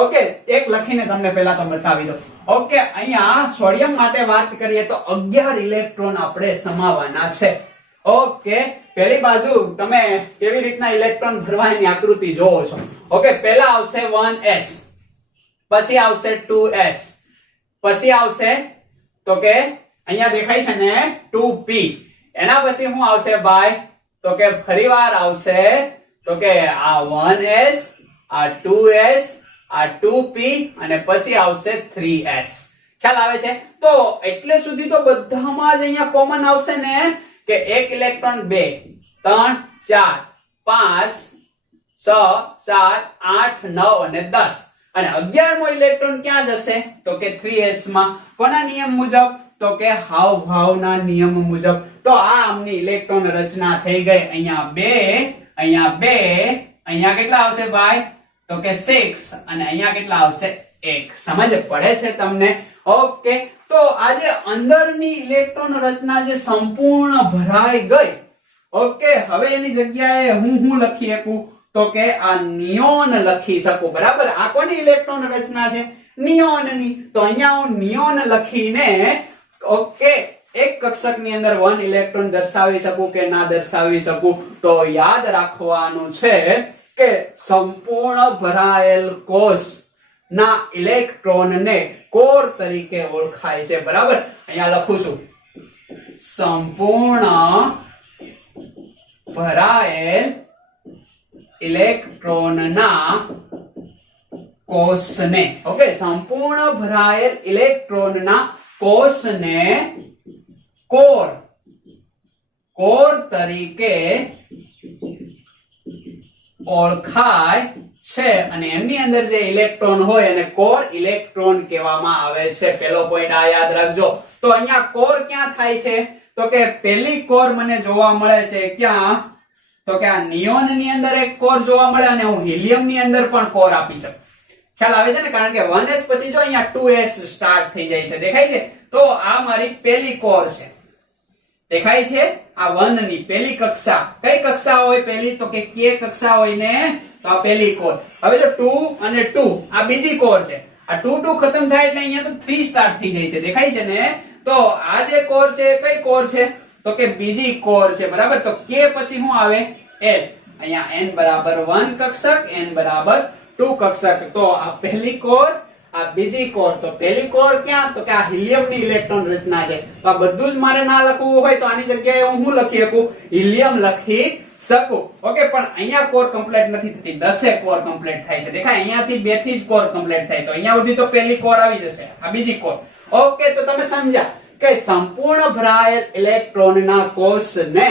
ઓકે, એક લખીને તમને પહેલા તો બતાવી દો. ઓકે, અહીંયા સોડિયમ માટે વાત કરીએ તો 11 ઇલેક્ટ્રોન આપણે સમાવવાના છે. ઓકે, પહેલી બાજુ તમે કેવી રીતના ઇલેક્ટ્રોન ભરવા એની આકૃતિ જોવો છો. ઓકે, પહેલા આવશે 1s, પછી આવશે 2s, પછી આવશે તો કે અહીંયા દેખાય છે ને 2p. એના પછી શું આવશે ભાઈ? તો કે ફરીવાર આવશે તો કે આ 1s, આ 2s, આ 2p અને પછી આવશે 3s. ખ્યાલ આવે છે? તો એટલે સુધી તો બધામાં જ અહીંયા કોમન આવશે ને કે એક ઇલેક્ટ્રોન 2, 3, 4, 5, 6, 7, 8, 9 અને 10. અને 11મો ઇલેક્ટ્રોન ક્યાં જશે? તો કે 3s માં. કોના નિયમ મુજબ? તો કે હાવભાવના નિયમ મુજબ. તો આ આમની ઇલેક્ટ્રોન રચના થઈ ગઈ. અહીંયા 2, અહીંયા 2, અહીંયા કેટલા આવશે ભાઈ? તો કે 6 અને અહીંયા કેટલા આવશે? 1. સમજ પડે છે તમને? ઓકે, તો આજે અંદરની ઇલેક્ટ્રોન રચના જે સંપૂર્ણ ભરાઈ ગઈ. ઓકે, હવે એની જગ્યાએ હું લખી શકું? તો કે આ નિયોન લખી શકું, બરાબર? આ કોની ઇલેક્ટ્રોન રચના છે? નિયોનની. તો અહીંયા હું નિયોન લખીને ઓકે એક કક્ષકની અંદર 1 ઇલેક્ટ્રોન દર્શાવી શકું કે ના દર્શાવી શકું? તો યાદ રાખવાનું છે કે સંપૂર્ણ ભરાયેલ કોષ ના ઇલેક્ટ્રોનને કોર તરીકે ઓળખાય છે, બરાબર? અહીંયા લખું છું સંપૂર્ણ ભરાયેલ ઇલેક્ટ્રોનના કોષને. ઓકે, સંપૂર્ણ ભરાયેલ ઇલેક્ટ્રોનના કોષને કોર તરીકે ઓળખાય છે. અને એમની અંદર જે ઇલેક્ટ્રોન હોય એને કોર ઇલેક્ટ્રોન કહેવામાં આવે છે. પહેલો પોઈન્ટ આ યાદ રાખજો. તો અહીંયા કોર ક્યાં થાય છે? તો કે પહેલી કોર મને જોવા મળે છે ક્યાં? તો કે આ નિયોન ની અંદર એક કોર જોવા મળે અને હું હિલિયમ ની અંદર પણ કોર આપી શકું. ખ્યાલ આવે છે ને, કારણ કે 1s પછી જો અહીંયા 2s સ્ટાર્ટ થઈ જાય છે, દેખાય છે? તો આ મારી પહેલી કોર છે, દેખાય છે? આ 1 ની પહેલી કક્ષા. કઈ કક્ષા હોય પહેલી? તો કે k કક્ષા હોય ને, તો આ પહેલી કોર. હવે જો 2 અને 2 આ બીજી કોર છે. આ 2 2 ખતમ થાય એટલે અહીંયા તો 3 સ્ટાર્ટ થઈ જાય છે, દેખાય છે ને? તો આ જે કોર છે કઈ કોર છે? તો કે બીજી કોર છે, બરાબર? તો k પછી શું આવે? l. અહીંયા n બરાબર 1 કક્ષક, n બરાબર 2 કક્ષક. તો આ પહેલી કોર, આ બીજી કોર. તો પહેલી કોર ક્યાં? તો કે આ હિલિયમની ઇલેક્ટ્રોન રચના છે. તો આ બધું જ મારે ના લખવું હોય તો આની જગ્યાએ હું શું લખી શકું? હિલિયમ લખી શકું. ઓકે, પણ અહીંયા કોર કમ્પ્લીટ નથી થતી, 10 કોર કમ્પ્લીટ થાય છે, દેખાય? અહીંયાથી 2 થી જ કોર કમ્પ્લીટ થાય. તો અહીંયા સુધી તો પહેલી કોર આવી જશે, આ બીજી કોર. ઓકે, તો તમે સમજ્યા કે સંપૂર્ણ ભરાયેલ ઇલેક્ટ્રોનના કોષને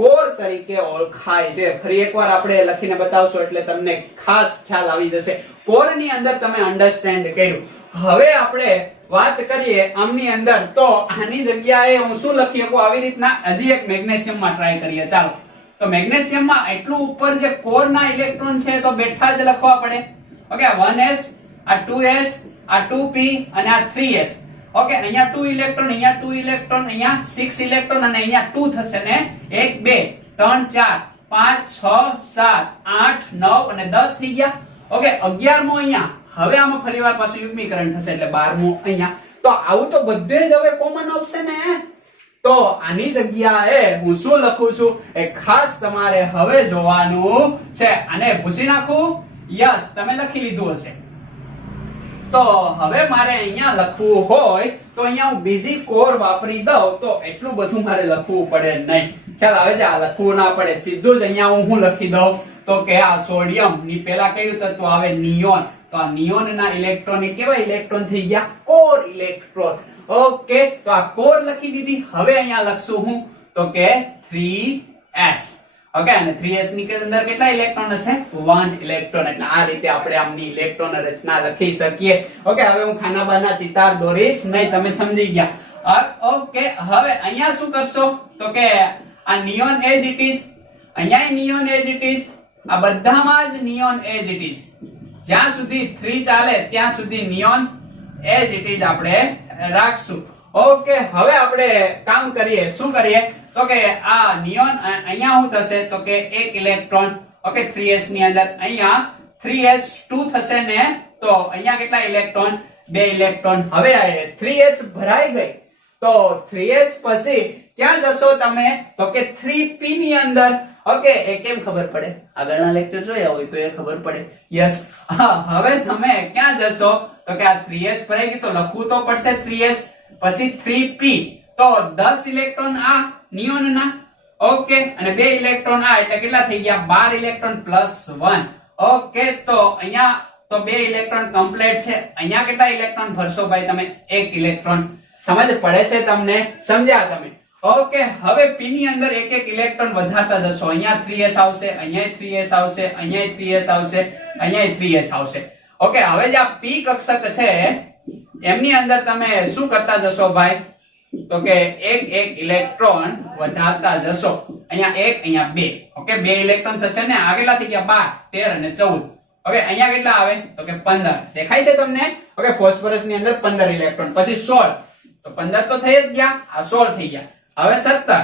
કોર તરીકે ઓળખાય છે. ફરી એકવાર આપણે લખીને બતાવશું એટલે તમને ખાસ ખ્યાલ આવી જશે. કોરની અંદર તમે અન્ડરસ્ટેન્ડ કર્યું. હવે આપણે વાત કરીએ આમની અંદર, તો આની જગ્યાએ હું શું લખી શકું? આવી રીતના હજી એક મેગ્નેશિયમમાં ટ્રાય કરીએ. ચાલો, તો મેગ્નેશિયમમાં એટલું ઉપર જે કોરના ઇલેક્ટ્રોન છે તો બેઠા જ લખવા પડે. ઓકે, આ 1s, આ 2s, આ 2p અને આ 3s. ઓકે, અહીંયા 2 ઇલેક્ટ્રોન, અહીંયા 2 ઇલેક્ટ્રોન, અહીંયા 6 ઇલેક્ટ્રોન અને અહીંયા 2 થશે ને. 1 2 3 4 5 6 7 8 9 અને 10 થઈ ગયા. ઓકે, 11મો અહીંયા. હવે આમાં ફરીવાર પાછું યુગ્મીકરણ થશે એટલે 12મો અહીંયા. તો આવું તો બધે જ હવે કોમન આવશે ને. તો આની જગ્યાએ હું શું લખું છું એ ખાસ તમારે હવે જોવાનું છે. આને ભૂસી નાખું? યસ, તમે લખી લીધું હશે. તો હવે મારે અહીંયા લખવું હોય તો અહીંયા હું બીજી કોર વાપરી દઉં તો એટલું બધું મારે લખવું પડે નહીં. ખ્યાલ આવે છે? આ લખવું ના પડે, સીધું જ અહીંયા હું શું લખી દઉં તો કે આ સોડિયમ ની પહેલા કયું તત્વ આવે? નિયોન. તો આ નિયોન ના ઇલેક્ટ્રોન એ કેવા ઇલેક્ટ્રોન થઈ ગયા? Core electron. ઓકે, તો આ કોર લખી દીધી. હવે અહીંયા લખશું હું તો કે 3s. ઓકે, અને 3s ની અંદર કેટલા ઇલેક્ટ્રોન હશે? 1 ઇલેક્ટ્રોન. એટલે આ રીતે આપણે આમની ઇલેક્ટ્રોન રચના લખી શકીએ. ઓકે, હવે હું ખાનાબાના ચિતાર દોરીશ નહીં, તમે સમજી ગયા. ઓકે, હવે અહીંયા શું કરશો તો કે આ નિયોન એજ ઇટ ઇઝ, અહીંયા નિયોન એજ ઇટ ઇઝ, આ બધામાં જ નિયોન એજ ઇટ ઇઝ. જ્યાં સુધી 3 ચાલે ત્યાં સુધી નિયોન એજ ઇટ ઇઝ આપણે રાખશું. ઓકે, હવે આપણે કામ કરીએ. શું કરીએ તો કે આ નિયોન અહીંયા શું થશે તો કે 1 ઇલેક્ટ્રોન. ઓકે, 3s ની અંદર અહીંયા 3s2 થશે ને. તો અહીંયા કેટલા ઇલેક્ટ્રોન? 2 ઇલેક્ટ્રોન. હવે 3s ભરાઈ ગઈ તો 3s પછી ક્યાં જશો તમે તો કે 3p ની અંદર. ઓકે, એ કેમ ખબર પડે? આગળના લેક્ચર જોયા હોય તો એ ખબર પડે. યસ, હવે તમે ક્યાં જશો તો કે આ 3s ભરાઈ ગઈ તો લખવું તો પડશે 3s પછી 3p. તો 10 ઇલેક્ટ્રોન આ નિયોનના. ઓકે, અને 2 ઇલેક્ટ્રોન આ એટલે કેટલા થઈ ગયા? 12 ઇલેક્ટ્રોન પ્લસ 1. ઓકે, તો અહીંયા તો 2 ઇલેક્ટ્રોન કમ્પ્લીટ છે. અહીંયા કેટલા ઇલેક્ટ્રોન ભરશો ભાઈ તમે? 1 ઇલેક્ટ્રોન. સમજ પડે છે તમને? સમજ્યા તમે? ઓકે, હવે p ની અંદર એક એક ઇલેક્ટ્રોન વધારતા જશો. અહીંયા 3s આવશે, અહીંયા 3s આવશે, અહીંયા 3s આવશે, અહીંયા 3s આવશે. ઓકે, હવે જે આ p કક્ષક છે એમની અંદર તમે શું કરતા જશો ભાઈ તો કે એક એક ઇલેક્ટ્રોન વધારતા જશો. અહીંયા 1, અહીંયા 2. ઓકે, 2 ઇલેક્ટ્રોન થશે ને. આ કેટલા થઈ ગયા? 12 13 અને 14. ઓકે, અહીંયા કેટલા આવે તો કે 15. દેખાય છે તમને? ઓકે, ફોસ્ફરસ ની અંદર 15 ઇલેક્ટ્રોન પછી 16. તો 15 તો થઈ જ ગયા, આ 16 થઈ ગયા. હવે 17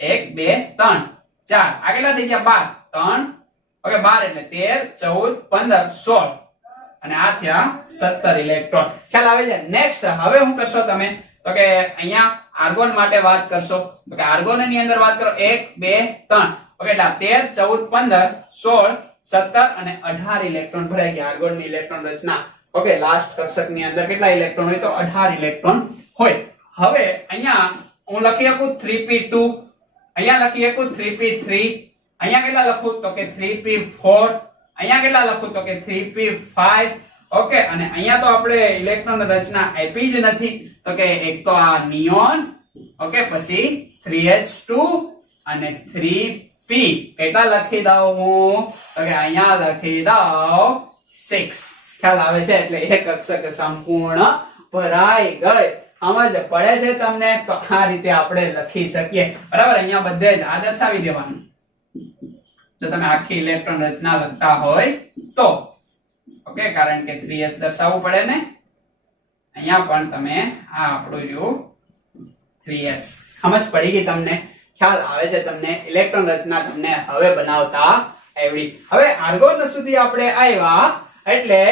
1 2 3 4 આ કેટલા થઈ ગયા? 12 3. ઓકે, 12 એટલે 13 14 15 16 અને આ થયા 17 ઇલેક્ટ્રોન. ખ્યાલ આવે છે? નેક્સ્ટ હવે શું કરશો તમે તો કે અહીંયા આર્ગોન માટે વાત કરશો. તો કે આર્ગોન ની અંદર વાત કરો 1 2 3. ઓકે, એટલે 13 14 15 16 17 અને 18 ઇલેક્ટ્રોન ભરાઈ ગયા. આર્ગોન ની ઇલેક્ટ્રોન રચના. ઓકે, લાસ્ટ કક્ષક ની અંદર કેટલા ઇલેક્ટ્રોન હોય તો 18 ઇલેક્ટ્રોન હોય. હવે અહીંયા હું લખી શકું 3p2, અહીંયા લખી શકું 3p3, અહીંયા કેટલા લખું તો કે 3p4, અહીંયા કેટલા લખું તો કે 3p5. ઓકે, અને અહીંયા તો આપણે ઇલેક્ટ્રોન રચના આપી જ નથી તો કે એક તો આ નિયોન. ઓકે, પછી 3h2 અને 3p. કેટલા લખી દઉં હું તો કે અહીંયા લખી દઉં 6. ખ્યાલ આવે છે? એટલે એક કક્ષક સંપૂર્ણ ભરાઈ ગઈ. સમજ પડે છે તમને? તો આ રીતે આપણે લખી શકીએ. બરાબર, અહીંયા બધે જ આ દર્શાવી દેવાનું જો તમે આખી ઇલેક્ટ્રોન રચના લખતા હોય તો. ઓકે, કારણ કે 3s દર્શાવવું પડે ને. અહીંયા પણ તમે આ આપણું રહ્યું 3s. સમજ પડી ગઈ તમને? ખ્યાલ આવે છે તમને? ઇલેક્ટ્રોન રચના તમને હવે બનાવતા આવડી. હવે આર્ગોન સુધી આપણે આવ્યા એટલે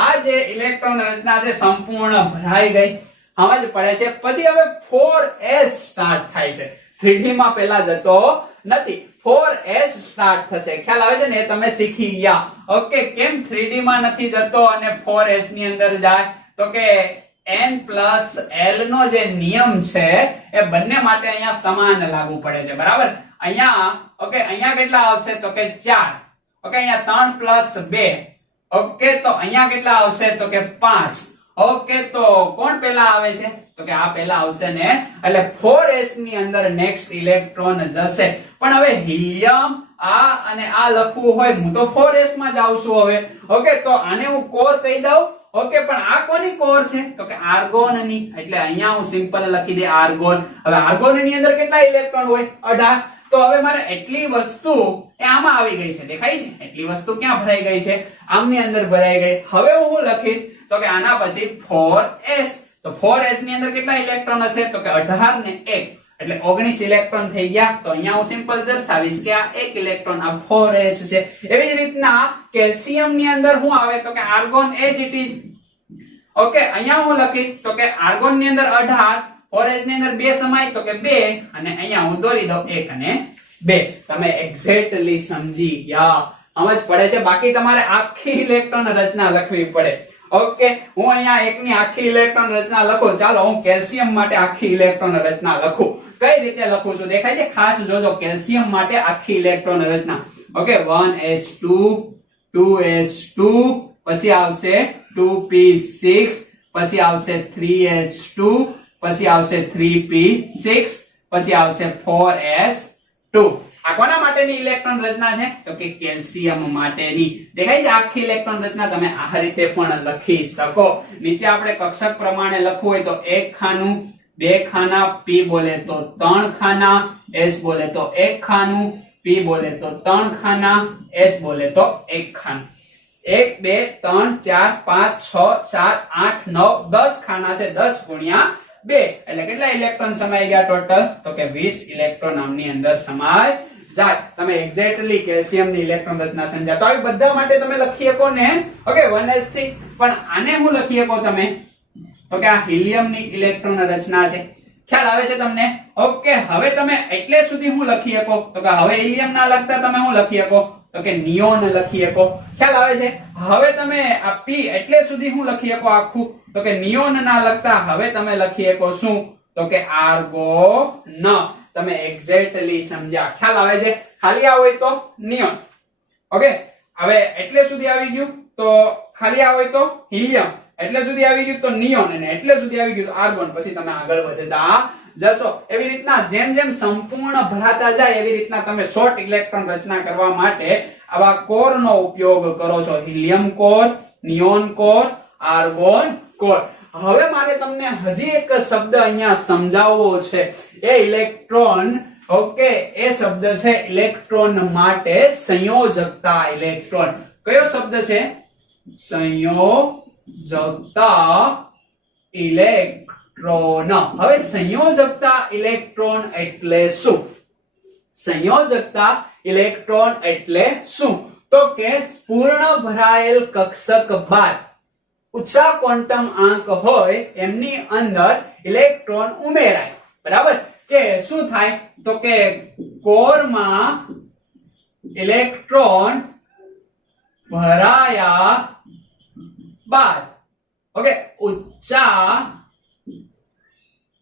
આ જે ઇલેક્ટ્રોન રચના છે સંપૂર્ણ ભરાઈ ગઈ. સમજ પડે છે? પછી હવે 4s સ્ટાર્ટ થાય છે. 3D માં પહેલા જતો નથી, 4s સ્ટાર્ટ થશે. ખ્યાલ આવે છે ને? એ તમે શીખી ગયા. ઓકે, કેમ 3D માં નથી જતો અને 4s ની અંદર જાય? તો કે n plus l નો જે નિયમ છે એ બંને માટે અહીંયા સમાન લાગુ પડે છે. બરાબર? અહીંયા ઓકે, અહીંયા કેટલા આવશે? તો કે 4. ઓકે, અહીંયા 3 plus 2. ઓકે, તો અહીંયા કેટલા આવશે? તો કે 5. ઓકે, તો કોણ પહેલા આવે છે? તો કે આ પહેલા આવશે ને, એટલે 4s ની અંદર નેક્સ્ટ ઇલેક્ટ્રોન જશે. પણ હવે હિલિયમ આ અને આ લખવું હોય, હું તો 4s માં જ આવું છું હવે. ઓકે, તો આને હું કોર કહી દઉં. ઓકે, પણ આ કોની કોર છે? તો કે આર્ગોન ની. એટલે અહીંયા હું સિમ્પલ લખી દે આર્ગોન. હવે આર્ગોન ની અંદર કેટલા ઇલેક્ટ્રોન હોય? 18. તો હવે મારે એટલી વસ્તુ એ આમાં આવી ગઈ છે. દેખાય છે? એટલી વસ્તુ ક્યાં ભરાઈ ગઈ છે? આમની અંદર ભરાઈ ગઈ. હવે હું લખીશ તો કે આના પછી 4s. તો 4s ની અંદર કેટલા ઇલેક્ટ્રોન હશે? તો કે 18 ને 1 એટલે 19 ઇલેક્ટ્રોન થઈ ગયા. તો અહીંયા હું સિમ્પલ દર્શાવીશ કે આ 1 ઇલેક્ટ્રોન, આ 4s છે. એવી જ રીતના કેલ્શિયમ ની અંદર શું આવે? તો કે argon as it is. Okay, અહીંયા હું લખીશ તો કે આર્ગોન ની અંદર 18, 4s ની અંદર 2 સમાય તો કે 2, અને અહીંયા હું દોરી દઉં 1 અને 2. તમે એક્ઝેક્ટલી સમજી ગયા? સમજ પડે છે? બાકી તમારે આખી ઇલેક્ટ્રોન રચના લખવી પડે. ઓકે, હું અહીંયા એકની આખી ઇલેક્ટ્રોન રચના લખું. ચાલો હું કેલ્શિયમ માટે આખી ઇલેક્ટ્રોન રચના લખું. કઈ રીતે લખું છું દેખાય છે? ખાસ જોજો, કેલ્શિયમ માટે આખી ઇલેક્ટ્રોન રચના. ઓકે, 1s2, 2s2, પછી આવશે 2p6, પછી આવશે 3h2, પછી આવશે 3p6, પછી આવશે 4s2. આ કોના માટેની ઇલેક્ટ્રોન રચના છે? તો કે કેલ્શિયમ માટેની. દેખાય છે આખી ઇલેક્ટ્રોન રચના? તમે આ રીતે પણ લખી શકો. નીચે આપણે કક્ષક પ્રમાણે લખવું હોય તો 1 ખાનું, 2 ખાના, p બોલે તો 3 ખાના, s બોલે તો 1 ખાનું, p બોલે તો 3 ખાના, s બોલે તો 1 ખાનું. 1 2 3 4 5 6 7 8 9 10 ખાના છે. 10 ગુણ્યા 2 એટલે કેટલા ઇલેક્ટ્રોન સમાઈ ગયા ટોટલ? તો કે 20 ઇલેક્ટ્રોન આમની અંદર સમાય જાય. તમે એક્ઝેક્ટલી કેલ્શિયમ ની ઇલેક્ટ્રોન રચના સમજ્યા. તો આ બધા માટે તમે લખી શકો ને. ઓકે, 1s થી. પણ આને હું લખી શકો તમે? તો કે આ હિલિયમ ની ઇલેક્ટ્રોન રચના છે. ખ્યાલ આવે છે તમને? ઓકે, હવે તમે એટલે સુધી હું લખી શકો? તો કે હવે હિલિયમ ના લખતા તમે હું લખી શકો? તો કે નિયોન લખી શકો. ખ્યાલ આવે છે? હવે તમે આ p એટલે સુધી હું લખી શકો આખું? તો કે નિયોન ના લખતા હવે તમે લખી શકો શું? તો કે આર્ગોન. તમે એક્ઝેક્ટલી સમજ્યા? ખ્યાલ આવે છે? ખાલી આ હોય તો નિયોન. ઓકે, હવે એટલે સુધી આવી ગયું તો ખાલી આ હોય તો હિલિયમ, એટલે સુધી આવી ગયું તો નિયોન, અને એટલે સુધી આવી ગયું તો આર્ગોન. પછી તમે આગળ વધતા જશો. એવી રીતના જેમ જેમ સંપૂર્ણ ભરાતા જાય એવી રીતના તમે શોર્ટ ઇલેક્ટ્રોન રચના કરવા માટે આવા કોર નો ઉપયોગ કરો છો. Helium core, neon core, argon core. હવે મારે તમને હજી એક શબ્દ અહીંયા સમજાવવો છે. એ ઇલેક્ટ્રોન, ઓકે, એ શબ્દ છે ઇલેક્ટ્રોન માટે સંયોજકતા. ઇલેક્ટ્રોન કયો શબ્દ છે? સંયોજકતા ઇલેક્ટ્રોન. હવે સંયોજકતા ઇલેક્ટ્રોન એટલે શું? સંયોજકતા ઇલેક્ટ્રોન એટલે શું? તો કે પૂર્ણ ભરાયેલ કક્ષક બાદ ઊંચા ક્વોન્ટમ આંક હોય એમની અંદર ઇલેક્ટ્રોન ઉમેરાય. બરાબર? કે શું થાય? તો કે કોરમાં ઇલેક્ટ્રોન ભરાયા બાદ ઓકે ઊંચા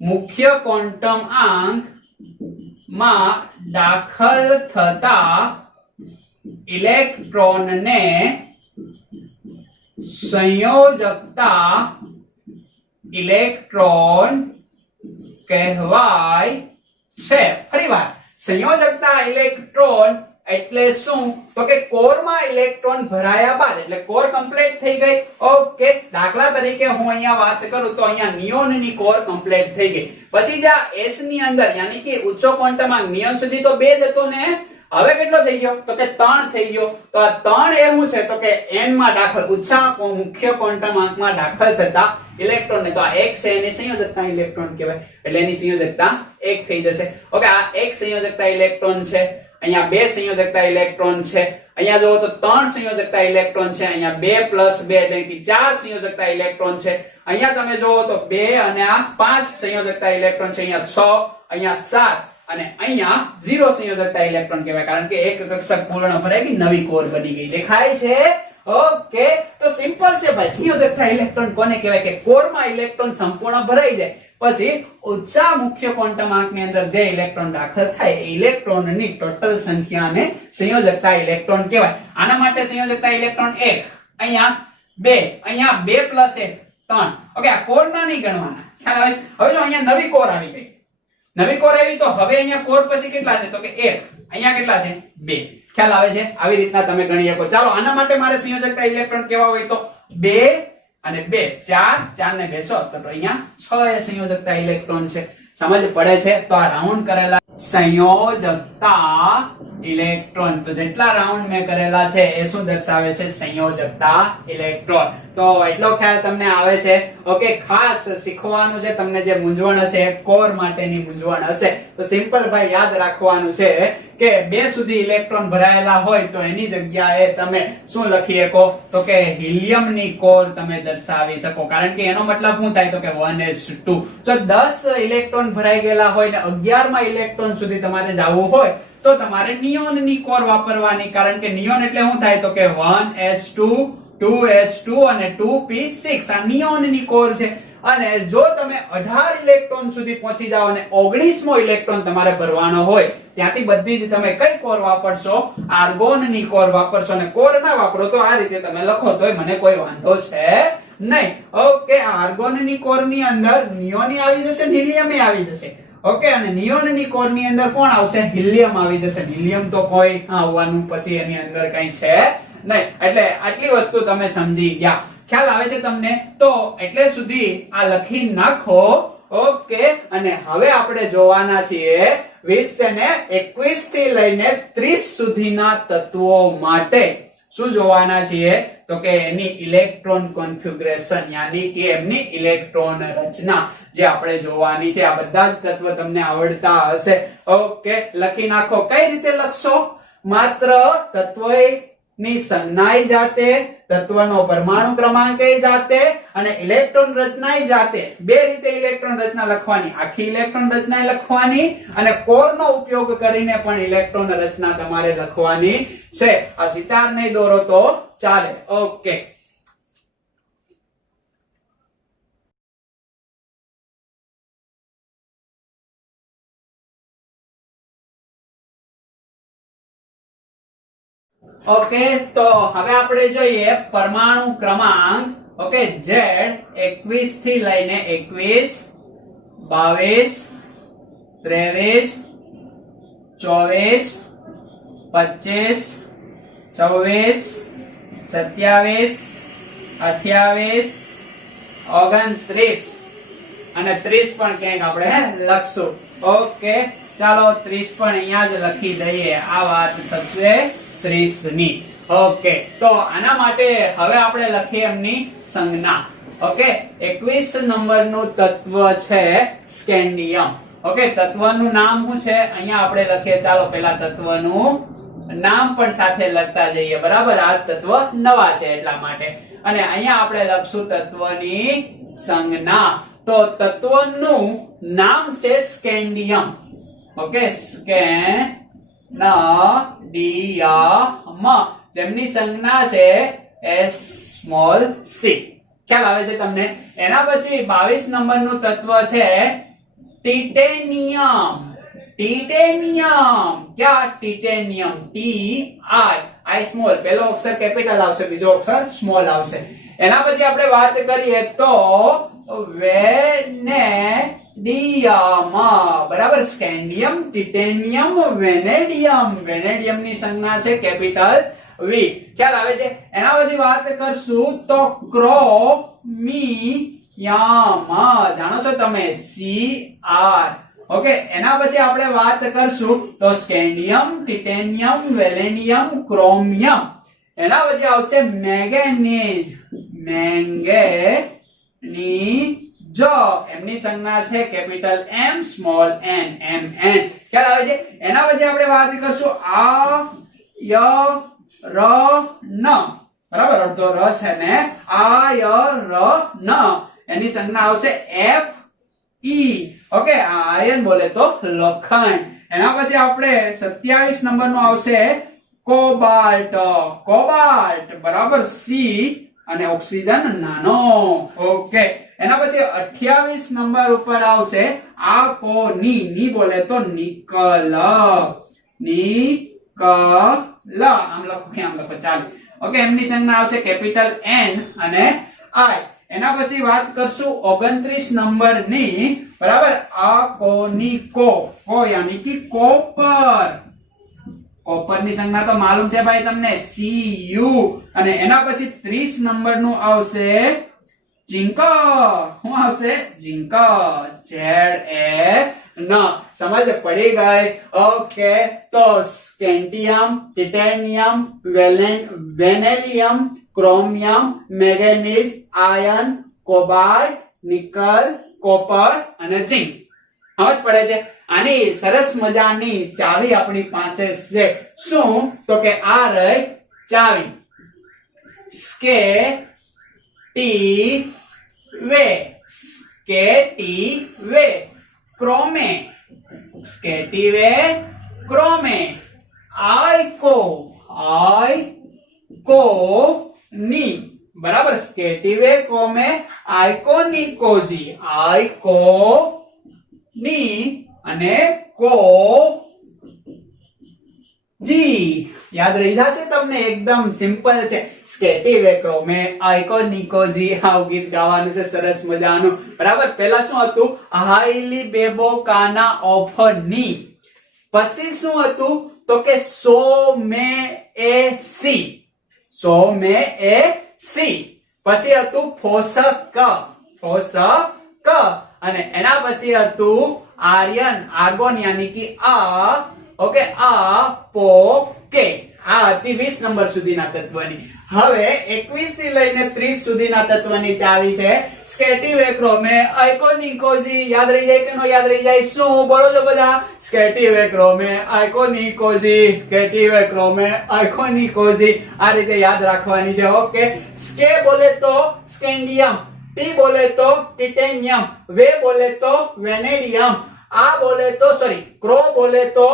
મુખ્ય ક્વોન્ટમ આંક માં દાખલ થતા ઇલેક્ટ્રોનને સંયોજકતા ઇલેક્ટ્રોન કહેવાય છે. ફરીવાર, સંયોજકતા ઇલેક્ટ્રોન એટલે શું? તો કે કોરમાં ઇલેક્ટ્રોન ભરાયા બાદ, એટલે કોર કમ્પ્લીટ થઈ ગઈ. ઓકે, દાખલા તરીકે હું અહીંયા વાત કરું તો અહીંયા નિયોનની કોર કમ્પ્લીટ થઈ ગઈ. પછી જ્યાં s ની અંદર યાની કે ઉચ્ચ ક્વોન્ટમ આંક નિયોન સુધી તો 2 જ હતો ને, હવે કેટલો થઈ ગયો તો કે 3 થઈ ગયો. તો આ 3 એવું છે તો કે n માં દાખલ મુખ્ય ક્વોન્ટમ આંકમાં દાખલ થતા ઇલેક્ટ્રોન ને, તો આ 1 છે એની સંયોજકતા ઇલેક્ટ્રોન કહેવાય, એટલે એની સંયોજકતા 1 થઈ જશે. ઓકે, આ 1 સંયોજકતા ઇલેક્ટ્રોન છે, અહીંયા 2 સંયોજકતા ઇલેક્ટ્રોન છે, અહીંયા જો તો 3 સંયોજકતા ઇલેક્ટ્રોન છે, અહીંયા 2 + 2 એટલે કે 4 સંયોજકતા ઇલેક્ટ્રોન છે, અહીંયા તમે જોવો તો 2 અને આ 5 સંયોજકતા ઇલેક્ટ્રોન છે, અહીંયા 6, અહીંયા 7 અને અહીંયા 0 સંયોજકતા ઇલેક્ટ્રોન કહેવાય, કારણ કે એક કક્ષક પૂર્ણ ભરાઈ ગઈ, નવી કોર બની ગઈ. દેખાય છે? ઓકે, તો સિમ્પલ છે ભાઈ. સંયોજકતા ઇલેક્ટ્રોન કોને કહેવાય કે કોરમાં ઇલેક્ટ્રોન સંપૂર્ણ ભરાઈ જાય પછી ઊંચા મુખ્ય ક્વોન્ટમ આંકની અંદર જે ઇલેક્ટ્રોન દાખલ થાય એ ઇલેક્ટ્રોનની ટોટલ સંખ્યાને સંયોજકતા ઇલેક્ટ્રોન કહેવાય. આના માટે સંયોજકતા ઇલેક્ટ્રોન 1, અહીંયા 2, અહીંયા 2 + 1 3. ઓકે, આ કોરના નહીં ગણવાના, ખ્યાલ આવે છે? હવે જો અહીંયા નવી કોર આવી ગઈ, નવી કોર આવી તો હવે અહીંયા કોર પછી કેટલા છે તો કે 1, અહીંયા કેટલા છે 2. ખ્યાલ આવે છે? આવી રીતના તમે ગણી શકો. ચાલો, આના માટે મારે સંયોજકતા ઇલેક્ટ્રોન કેવા હોય તો 2 અને 2 4, 4 ને 2 6, તો અહીંયા 6 એ સંયોજકતા ઇલેક્ટ્રોન છે. સમજ પડે છે? તો આ રાઉન્ડ કરેલા સંયોજકતા ઇલેક્ટ્રોન, તો જેટલા રાઉન્ડ મેં કરેલા છે એ શું દર્શાવે છે? સંયોજકતા ઇલેક્ટ્રોન. તો એટલો ખ્યાલ તમને આવે છે? ઓકે, ખાસ શીખવાનું છે તમને, જે મૂંઝવણ હશે કોર માટેની મૂંઝવણ હશે તો સિમ્પલ ભાઈ યાદ રાખવાનું છે કે 2 સુધી ઇલેક્ટ્રોન ભરાયેલા હોય તો એની જગ્યાએ તમે શું લખી શકો તો કે હિલિયમની કોર તમે દર્શાવી શકો, કારણ કે એનો મતલબ શું થાય તો કે 1s2. જો 10 ઇલેક્ટ્રોન ભરાઈ ગયેલા હોય ને 11 માં ઇલેક્ટ્રોન સુધી તમારે જવું હોય તો તમારે નિયોનની કોર વાપરવાની, કારણ કે નિયોન એટલે શું થાય તો કે 1s2 2s2 અને 2p6 આ નિયોનની કોર છે. અને જો તમે 18 ઇલેક્ટ્રોન સુધી પહોંચી જાઓ અને 19મો ઇલેક્ટ્રોન તમારે ભરવાનો હોય ત્યાંથી બધી જ તમે કઈ કોર વાપરશો? આર્ગોનની કોર વાપરશો. અને કોર ના વાપરો તો આ રીતે તમે લખો તોય મને કોઈ વાંધો છે નહીં. ઓકે, આર્ગોનની કોરની અંદર નિયોની આવી જશે, હિલિયમ આવી જશે. ઓકે, અને નિયોનની કોરની અંદર કોણ આવશે? હિલિયમ આવી જશે. હિલિયમ તો કોઈ આવવાનું પછી એની અંદર કઈ છે નહીં. એટલે આટલી વસ્તુ તમે સમજી ગયા. ખ્યાલ આવે છે તમને? તો એટલે સુધી આ લખી નાખો. ઓકે, અને હવે આપણે જોવાના છીએ 20 અને 21 થી લઈને 30 સુધીના તત્વો માટે શું જોવાના છીએ તો કે એની ઇલેક્ટ્રોન કોન્ફિગરેશન, યાની કે એમની ઇલેક્ટ્રોન રચના જે આપણે જોવાની છે. આ બધા જ તત્વ તમને આવડતા હશે. ઓકે, લખી નાખો. કઈ રીતે લખશો? માત્ર તત્વએ ની સંજ્ઞાઈ જાતે, તત્વનો પરમાણુ ક્રમાંક જાતે અને ઇલેક્ટ્રોન રચના જાતે, બે રીતે ઇલેક્ટ્રોન રચના લખવાની. આખી ઇલેક્ટ્રોન રચના લખવાની અને કોરનો ઉપયોગ કરીને પણ ઇલેક્ટ્રોન રચના તમારે લખવાની છે. આ સિતાર નહીં દોરો તો ચાલે. ઓકે, ઓકે, તો હવે આપણે જોઈએ પરમાણુ ક્રમાંક. ઓકે, Z 21 થી લઈને 21, 22, 23, 24, 25, 26, 27, 28, 29 અને 30 પણ ક્યાંક આપણે લખશું. ઓકે, ચાલો 30 પણ અહીંયા જ લખી દઈએ. આ વાત થશે 30 ની. ઓકે, તો આના માટે હવે આપણે લખીએ એમની સંજ્ઞા. ઓકે, 21 નંબરનું તત્વ છે સ્કેન્ડિયમ. ઓકે, તત્વનું નામ શું છે અહીંયા આપણે લખીએ. ચાલો પહેલા તત્વનું નામ પણ સાથે લખતા જઈએ. બરાબર, આ તત્વ નવા છે એટલા માટે. અને અહીંયા આપણે લખશું તત્વની સંજ્ઞા. તો તત્વનું નામ છે સ્કેન્ડિયમ. ઓકે, સ્કેન્ડિયમ, જેમની સંજ્ઞા છે s(c). ખ્યાલ આવે છે તમને? એના પછી 22 નંબરનું તત્વ છે ટિટેનિયમ. ટિટેનિયમ, ક્યાં? ટિટેનિયમ, Ti સ્મોલ, પહેલો અક્ષર કેપિટલ આવશે, બીજો અક્ષર સ્મોલ આવશે. એના પછી આપણે વાત કરીએ તો વેનેડિયમ. બરાબર, સ્કેન્ડિયમ, ટિટેનિયમ, વેનેડિયમ. વેનેડિયમ ની સંજ્ઞા છે કેપિટલ V. ખ્યાલ આવે છે? એના પછી વાત કરશું તો ક્રોમિયમ. જાણો છો તમે? Cr. ઓકે, એના પછી આપણે વાત કરશું તો સ્કેન્ડિયમ, ટિટેનિયમ, વેલેનિયમ, ક્રોમિયમ. એના પછી આવશે મેંગેનીઝ, મેંગેનીઝ, એમની સંજ્ઞા છે capital M small n, Mn. ખ્યાલ આવે છે? એના પછી આપણે વાત કરશું આયર્ન, બરાબર, અડધો ર છે ને, આયર્ન, એની સંજ્ઞા આવશે Fe. ઓકે, આયર્ન બોલે તો લોખંડ. એના પછી આપણે 27 નંબર નું આવશે કોબાલ્ટ, કોબાલ્ટ બરાબર C અને ઓક્સિજન નાનો. ઓકે, એના પછી 28 નંબર ઉપર આવશે આકોની, ની બોલે તો નિકલ, નિકલ, આમ લખો કે આમ લખો ચાલે. ઓકે, એમની સંજ્ઞા આવશે કેપિટલ N અને I. એના પછી વાત કરશું 29 નંબર ની, બરાબર, આકોની કો, કો યાની કે કોપર. કોપર ની સંજ્ઞા તો માલુમ છે ભાઈ તમને, Cu. અને એના પછી 30 નંબર નું આવશે ઝિંક. શું આવશે? Zinc, Zn. સમજ પડી ગઈ? ઓકે, તો scandium, titanium, vanadium, chromium, manganese, iron, cobalt, nickel, copper અને ઝિંક. સમજ પડે છે? આની સરસ મજાની ચાવી આપણી પાસે છે. શું? તો કે આ રહી ચાવી. સ્કેટિવે, સ્કેટિવે, ક્રોમે, સ્કેટિવે, ક્રોમે, આઇકો, આઇકો ની, બરાબર, સ્કેટિવે, ક્રોમે, આઇકો, નિકોજી, આઇકો ની અને કો જી. યાદ રહી જશે તમને, એકદમ સિમ્પલ છે. સ્કેટિવે, ક્રોમે, આઇકો, નિકોજી. આવું ગીત ગાવાનું છે સરસ મજાનું, બરાબર. પહેલા શું હતું? હાઈલી બેબો કાના ઓફ ની. પછી શું હતું? તો કે સો મે A C, so May A C. પછી હતું ફોસક, ફોસક. અને એના પછી હતું આર્યન, આર્ગોન યાની કે આ. ઓકે, આ પો કે. આ હતી 20 નંબર સુધીના તત્વની. હવે 21 થી લઈને 30 સુધીના તત્વની ચાવી છે સ્કેટિવે, ક્રોમે, આઇકો, નિકોજી. યાદ રહી જાય કે નો યાદ રહી જાય? શું બોલો છો બધા? સ્કેટિવે, ક્રોમે, આઇકો, નિકોજી, સ્કેટિવે, ક્રોમે, આઇકો, નિકોજી. આ રીતે યાદ રાખવાની છે. ઓકે, સ્કે બોલે તો સ્કેન્ડિયમ, ટી બોલે તો ટિટેનિયમ, વે બોલે તો વેનેડિયમ, આ બોલે તો સોરી ક્રો બોલે તો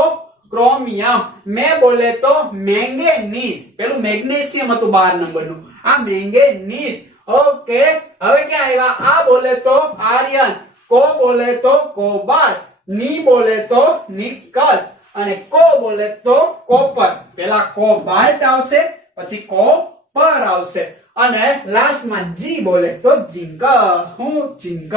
ક્રોમિયમ, મે બોલે તો મેંગેનીઝ. પેલું મેગ્નેશિયમ હતું 12 નંબરનું, આ મેંગેનીઝ. ઓકે, હવે ક્યાં આવ્યા? આ બોલે તો આર્યન, કો બોલે તો કોબાલ્ટ, ની બોલે તો નિકલ અને કો બોલે તો કોપર. પેલા કોબાલ્ટ આવશે, પછી કોપર આવશે અને લાસ્ટમાં જી બોલે તો ઝિંક. હું ઝિંક.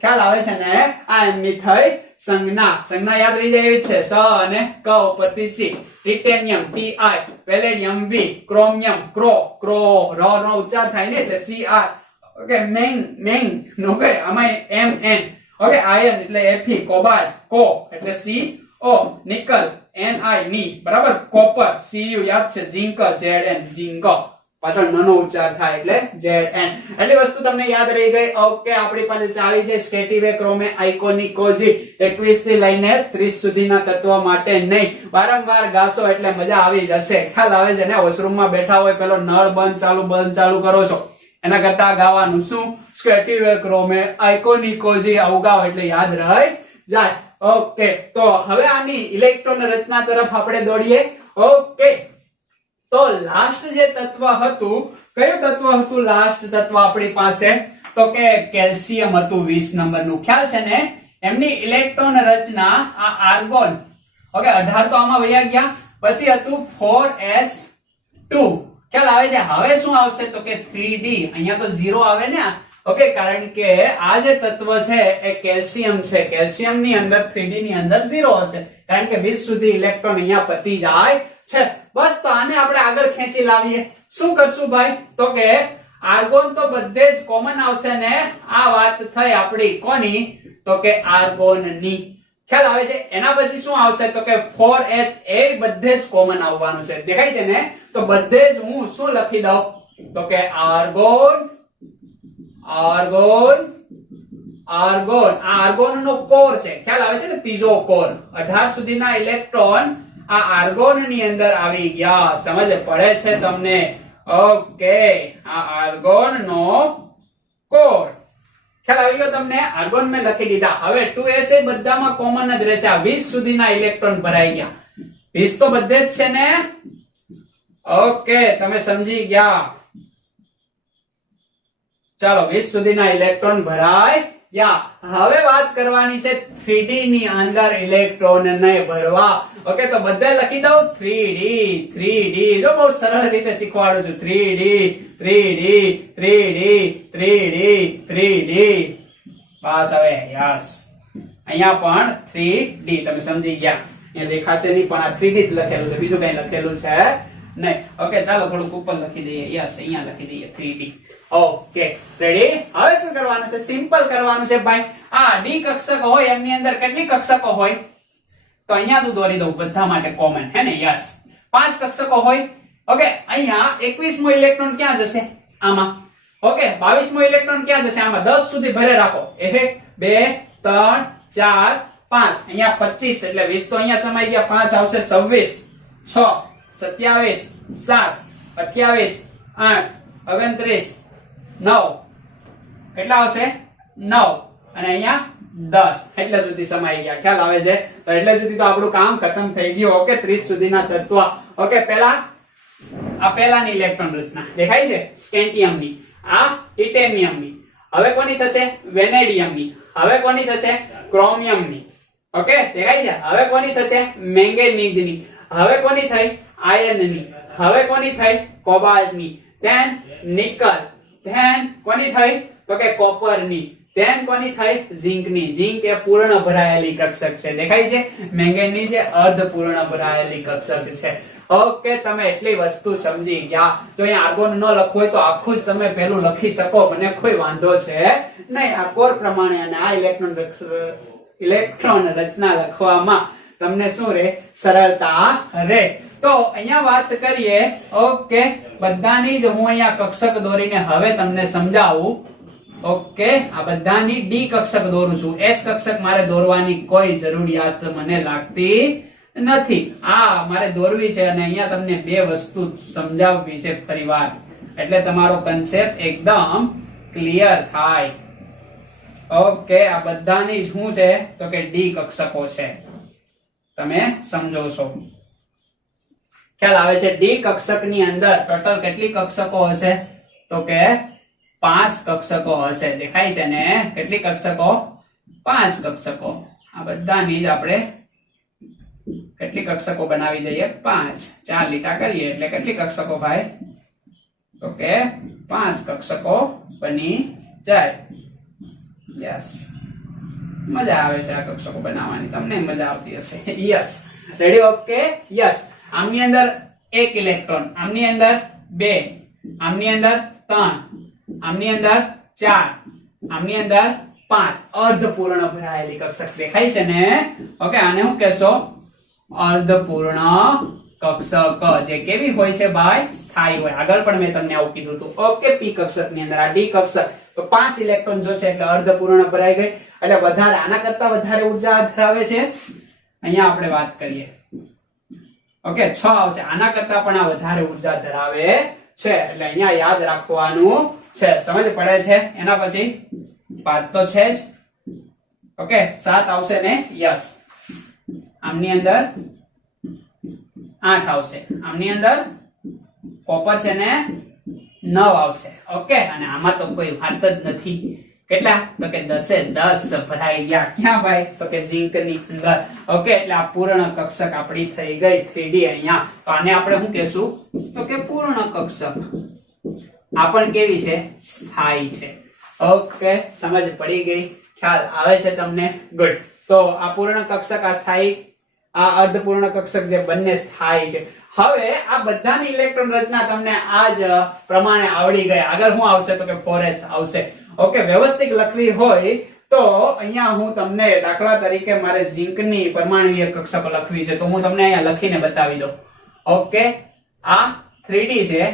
ખ્યાલ આવે છે ને? આ એમની થઈ સંજ્ઞા. સંજ્ઞા યાદ રહી જાય એવી છે, સ અને ક ઉપરથી C. Titanium, T I, vanadium V, chromium ક્રો, ક્રો ર નો ઉચ્ચાર થાય ને એટલે સી આર. ઓકે, મેંગ ઓકે, આમાં એમ એન. ઓકે, આયર્ન એટલે એફી, કોબાલ્ટ કો એટલે C O, nickel N I ની, બરાબર, કોપર સી યુ યાદ છે, ઝિંક ઝેડ એન, ઝિંક પાછળ નનો ઉચ્ચાર થાય એટલે Zn. એટલી વસ્તુ તમને યાદ રહી ગઈ. ઓકે, આપણી પાસે ચાવી છે સ્કેટિવે, ક્રોમે, આઇકો, નિકોજી. 21 થી લઈને 30 સુધીના તત્વ માટે નહીં. વારંવાર ગાશો એટલે મજા આવી જશે. ખ્યાલ આવે છે ને? વોશરૂમમાં બેઠા હોય, પેલો નળ બંધ ચાલુ કરો છો, એના કરતા ગાવાનું શું? સ્કેટિવે, ક્રોમે, આઇકો, નિકોજી. આવું ગાઓ એટલે યાદ રહી જાય. ઓકે, તો હવે આની ઇલેક્ટ્રોન રચના તરફ આપણે દોડીએ. ઓકે, તો લાસ્ટ જે તત્વ હતું, કયું તત્વ હતું લાસ્ટ તત્વ આપણી પાસે? તો કે કેલ્શિયમ હતું 20 નંબરનું. ખ્યાલ છે ને? એમની ઇલેક્ટ્રોન રચના આ આર્ગોન. ઓકે, 18 તો આમાં વયા ગયા. પછી હતું 4s2. ખ્યાલ આવે છે? હવે શું આવશે? તો કે 3d. અહીંયા તો 0 આવે ને. ઓકે, કારણ કે આ જે તત્વ છે એ કેલ્શિયમ છે. કેલ્શિયમ ની અંદર 3d ની અંદર 0 હશે, કારણ કે 20 સુધી ઇલેક્ટ્રોન અહીંયા પતી જાય છે. બસ, તો આને આપણે આગળ ખેંચી લાવીએ. શું કરશું ભાઈ? તો કે આર્ગોન તો બધે જ કોમન આવશે ને. આ વાત થઈ આપણી કોની? તો કે આર્ગોનની. ખ્યાલ આવે છે? એના પછી શું આવશે તો કે 4s એ બધે જ કોમન આવવાનું છે. દેખાય છે ને? તો બધે જ હું શું લખી દઉં તો કે આર્ગોન આર્ગોન આર્ગોન. આ આર્ગોન નો કોર છે. ખ્યાલ આવે છે ને? ત્રીજો કોર. 18 સુધીના ઇલેક્ટ્રોન આ આર્ગોન ની અંદર આવી ગયા. સમજ પડે છે તમને? ઓકે, આ આર્ગોન નો કોર. ખ્યાલ આવી ગયો તમને? આર્ગોન મેં લખી દીધા. હવે 2s એ બધામાં કોમન જ રહેશે. આ 20 સુધીના ઇલેક્ટ્રોન ભરાઈ ગયા. 20 તો બધે જ છે ને? ઓકે, તમે સમજી ગયા. ચાલો, 20 સુધીના ઇલેક્ટ્રોન ભરાય ગયા. હવે વાત કરવાની છે 3d ની અંદર ઇલેક્ટ્રોન ને ભરવા. ઓકે, તો બધે લખી દઉં 3d 3d. જો બહુ સરળ રીતે શીખવાડું છું. 3d 3d 3d 3d 3d. બસ હવે યસ, અહીંયા પણ 3d. તમે સમજી ગયા? અહીંયા દેખાશે નહીં પણ આ 3d જ લખેલું છે, બીજું કઈ લખેલું છે નહીં. ઓકે, ચાલો થોડુંક ઉપર લખી દઈએ. યસ, અહીંયા લખી દઈએ 3d. Okay, ready? હવે શું કરવાનું છે? સિમ્પલ કરવાનું છે ભાઈ. આ ડી કક્ષક હોય એમની અંદર કેટલી કક્ષકો હોય તો અહીંયા તું દોરી દઉં બધા માટે કોમન, હે ને? યસ, 5 કક્ષકો હોય. ઓકે, અહીંયા 21મો ઇલેક્ટ્રોન ક્યાં જશે? આમાં. ઓકે, 22મો ઇલેક્ટ્રોન ક્યાં જશે? આમાં. 10 સુધી ભરે રાખો. 1 2 3 4 5. અહીંયા 25 એટલે 20 તો અહીંયા સમાઈ ગયા. 5 આવશે 26 6 27 7 28 8 29 9. કેટલા આવશે? 9. અને અહીંયા 10. એટલે સુધી સમાઈ ગયા. ખ્યાલ આવે છે? તો એટલે સુધી તો આપણું કામ ખતમ થઈ ગયું. ઓકે, 30 સુધીના તત્વ. ઓકે, આ પહેલાની ઇલેક્ટ્રોન રચના દેખાય છે? સ્કેન્ટિયમની. આ ટિટેનિયમની. હવે કોની થશે? વેનેડિયમની. હવે કોની થશે? ક્રોમિયમની. ઓકે, દેખાય છે? હવે કોની થશે? મેંગેનીઝની. હવે કોની થઈ? આયર્નની. હવે કોની થઈ? કોબાલ્ટની. Than nickel. ધેન કોની થઈ તો કે કોપરની. ધેન કોની થઈ? ઝિંકની. ઝિંક એ પૂર્ણ ભરાયેલી કક્ષક છે. દેખાય છે? મેંગેનીઝ એ અર્ધ પૂર્ણ ભરાયેલી કક્ષક છે. ઓકે, તમે એટલી વસ્તુ સમજી ગયા. જો અહીંયા આર્ગોન ન લખવું હોય તો આખું જ તમે પેલું લખી શકો, મને કોઈ વાંધો છે નહીં. આ કોર પ્રમાણે અને આ ઇલેક્ટ્રોન રચના લખવામાં તમને શું રે? સરળતા રે. તો અહીંયા વાત કરીએ. ઓકે, બધાની જ હું અહીંયા કક્ષક દોરીને હવે તમને સમજાવું. ઓકે, આ બધાની ડી કક્ષક દોરું છું. એસ કક્ષક મારે દોરવાની કોઈ જરૂરિયાત મને લાગતી નથી. આ મારે દોરવી છે અને અહીંયા તમને બે વસ્તુ સમજાવવી છે ફરીવાર, એટલે તમારો કન્સેપ્ટ એકદમ ક્લિયર થાય. ઓકે, આ બધાની શું છે તો કે ડી કક્ષકો છે. તમે સમજો છો? ખ્યાલ આવે છે? ડી કક્ષકની અંદર ટોટલ કેટલી કક્ષકો હશે તો કે 5 કક્ષકો હશે. દેખાય છે ને? કેટલી કક્ષકો? 5 કક્ષકો. આ બધાની જ આપણે કેટલી કક્ષકો બનાવી દઈએ? 5. 4 લીટા કરીએ એટલે કેટલી કક્ષકો ભાઈ તો કે 5 કક્ષકો બની જાય. યસ, મજા આવે છે આ કક્ષકો બનાવવાની. તમને મજા આવતી હશે. Yes, ready? Okay, yes. આમની અંદર 1 ઇલેક્ટ્રોન, આમની અંદર 2, આમની અંદર 3, આમની અંદર 4, આમની અંદર 5. અર્ધપૂર્ણ ભરાયેલી કક્ષક. દેખાય છે ને? ઓકે, આને હું કહેશો? અર્ધપૂર્ણ કક્ષક. જે કેવી હોય છે ભાઈ? સ્થાયી હોય. આગળ પણ મેં તમને આવું કીધું હતું. ઓકે, પી કક્ષક ની અંદર આ ડી કક્ષક તો 5 ઇલેક્ટ્રોન જોશે એટલે અર્ધપૂર્ણ ભરાઈ ગઈ. એટલે વધારે, આના કરતા વધારે ઉર્જા ધરાવે છે. અહીંયા આપણે વાત કરીએ. ઓકે, 6 આવશે. આના કરતા પણ આ વધારે ઉર્જા ધરાવે છે. એટલે અહીંયા યાદ રાખવાનું છે. સમજ પડે છે? એના પછી 5 તો છે જ. ઓકે, 7 આવશે ને? યસ. આમની અંદર 8 આવશે. આમની અંદર કોપર છે ને 9 આવશે. ઓકે, અને આમાં તો કોઈ વાત જ નથી. કેટલા તો કે 10 ભરાઈ ગયા. ક્યાં ભાઈ તો કે ઝિંક ની અંદર. ઓકે, એટલે આ પૂર્ણ કક્ષક આપણી થઈ ગઈ 3D. અહીંયા તો આને આપણે શું કહેશું તો કે પૂર્ણ કક્ષક. આ પણ કેવી છે? સ્થાયી છે. ઓકે, સમજ પડી ગઈ? ખ્યાલ આવે છે તમને? ગુડ. તો આ પૂર્ણ કક્ષક, આ સ્થાયી, આ અર્ધપૂર્ણ કક્ષક જે બંને સ્થાયી છે. હવે આ બધાની ઇલેક્ટ્રોન રચના તમને આ જ પ્રમાણે આવડી ગઈ. આગળ શું આવશે તો કે 4s આવશે. ઓકે, વ્યવસ્થિત લખવી હોય તો અહીંયા હું તમને દાખલા તરીકે મારે ઝીંકની પરમાણુય કક્ષક લખવી છે, તો હું તમને અહીંયા લખીને બતાવી દઉં. ઓકે, આ 3D છે,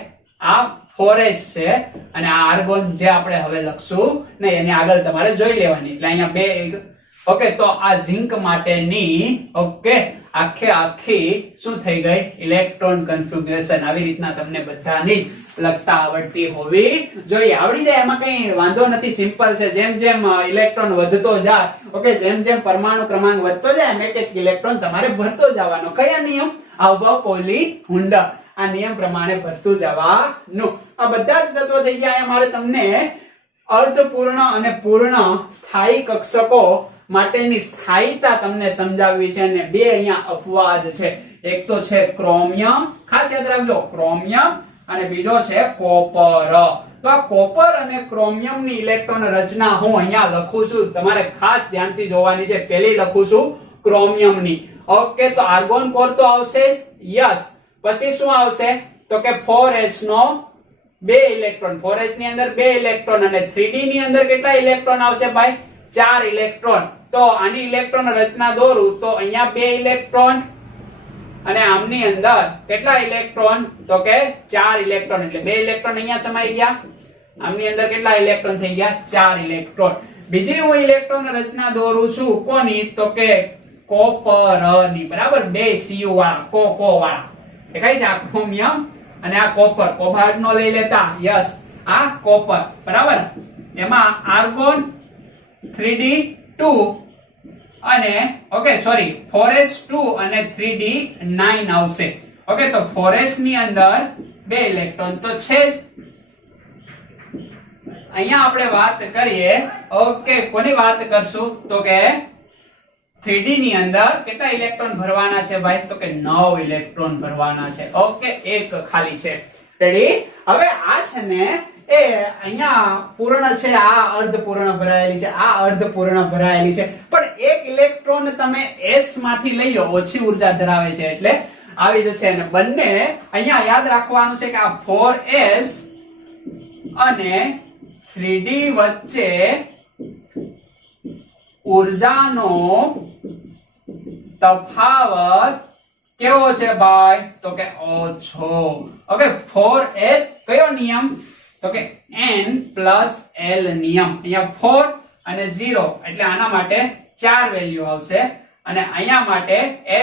આ 4H છે, અને આ આર્ગોન જે આપણે હવે લખશું ને એની આગળ તમારે જોઈ લેવાની. એટલે અહીંયા બે. ઓકે, તો આ ઝિંક માટેની ઓકે આખી શું થઈ ગઈ? Electron configuration. આવી રીતના તમને બધાની જ લખતા આવડતી હોવી જોઈએ. આવડી જાય એમાં કઈ વાંધો નથી, સિમ્પલ છે. જેમ જેમ ઇલેક્ટ્રોન વધતો જાય, ઓકે, જેમ જેમ પરમાણુ ક્રમાંક વધતો જાય એમ એક ઇલેક્ટ્રોન તમારે ભરતો જવાનો. કયા નિયમ? અવભવ પોલી હુંડા. આ નિયમ પ્રમાણે ભરતું જવાનું. આ બધા જ તત્વો થઈ ગયા. અહીંયા મારે તમને અર્ધપૂર્ણ અને પૂર્ણ સ્થાયી કક્ષકો માટેની સ્થાયીતા તમને સમજાવવી છે, અને બે અહીંયા અપવાદ છે. એક તો છે ક્રોમિયમ, ખાસ યાદ રાખજો, ક્રોમિયમ, અને બીજો છે કોપર. તો આ કોપર અને ક્રોમિયમની ઇલેક્ટ્રોન રચના હું અહીંયા લખું છું, તમારે ખાસ ધ્યાનથી જોવાની છે. પહેલી લખું છું ક્રોમિયમની. ઓકે, તો આર્ગોન કોર તો આવશે જ, યસ. પછી શું આવશે? તો કે 4s નો બે ઇલેક્ટ્રોન, 4s ની અંદર બે ઇલેક્ટ્રોન, અને 3d ની અંદર કેટલા ઇલેક્ટ્રોન આવશે ભાઈ? 4 ઇલેક્ટ્રોન. તો આની ઇલેક્ટ્રોન રચના દોરું તો અહીંયા બે ઇલેક્ટ્રોન, અને આમની અંદર કેટલા ઇલેક્ટ્રોન? તો કે 4 ઇલેક્ટ્રોન. એટલે બે ઇલેક્ટ્રોન અહીંયા સમાઈ ગયા, આમની અંદર કેટલા ઇલેક્ટ્રોન થઈ ગયા? 4 ઇલેક્ટ્રોન. બીજી હું ઇલેક્ટ્રોન રચના દોરું છું કોની? તો કે કોપર ની. બરાબર, બે Cu વાળા, કો વાળા. દેખાય છે? આ ક્રોમિયમ અને આ કોપર. કોભાર્ડ નો લઈ લેતા, યસ, આ કોપર. બરાબર, એમાં આર્ગોન 3d2 અને ઓકે સોરી 4s2 અને 3d9 આવશે. ઓકે, તો 4s ની અંદર બે ઇલેક્ટ્રોન તો છે જ. અહીંયા આપણે વાત કરીએ, ઓકે, કોની વાત કરશું? તો કે 3d ની અંદર કેટલા ઇલેક્ટ્રોન ભરવાના છે ભાઈ? તો કે 9 ઇલેક્ટ્રોન ભરવાના છે. ઓકે, એક ખાલી છે. રેડી? હવે આ છે ને એ અહીંયા પૂર્ણ છે, આ અર્ધપૂર્ણ ભરાયેલી છે, આ અર્ધપૂર્ણ ભરાયેલી છે. પણ એક ઇલેક્ટ્રોન તમે s માંથી લઈ લો, ઓછી ઉર્જા ધરાવે છે એટલે આવી જશે. અને બંને અહીંયા યાદ રાખવાનું છે કે આ 4s અને 3d વચ્ચે ઉર્જાનો તફાવત કેવો છે ભાઈ? તો કે ઓછો. ઓકે, 4s કયો નિયમ? તો કે n + l નિયમ. અહીંયા 4 અને 0 એટલે આના માટે 4 વેલ્યુ આવશે, અને અહીંયા માટે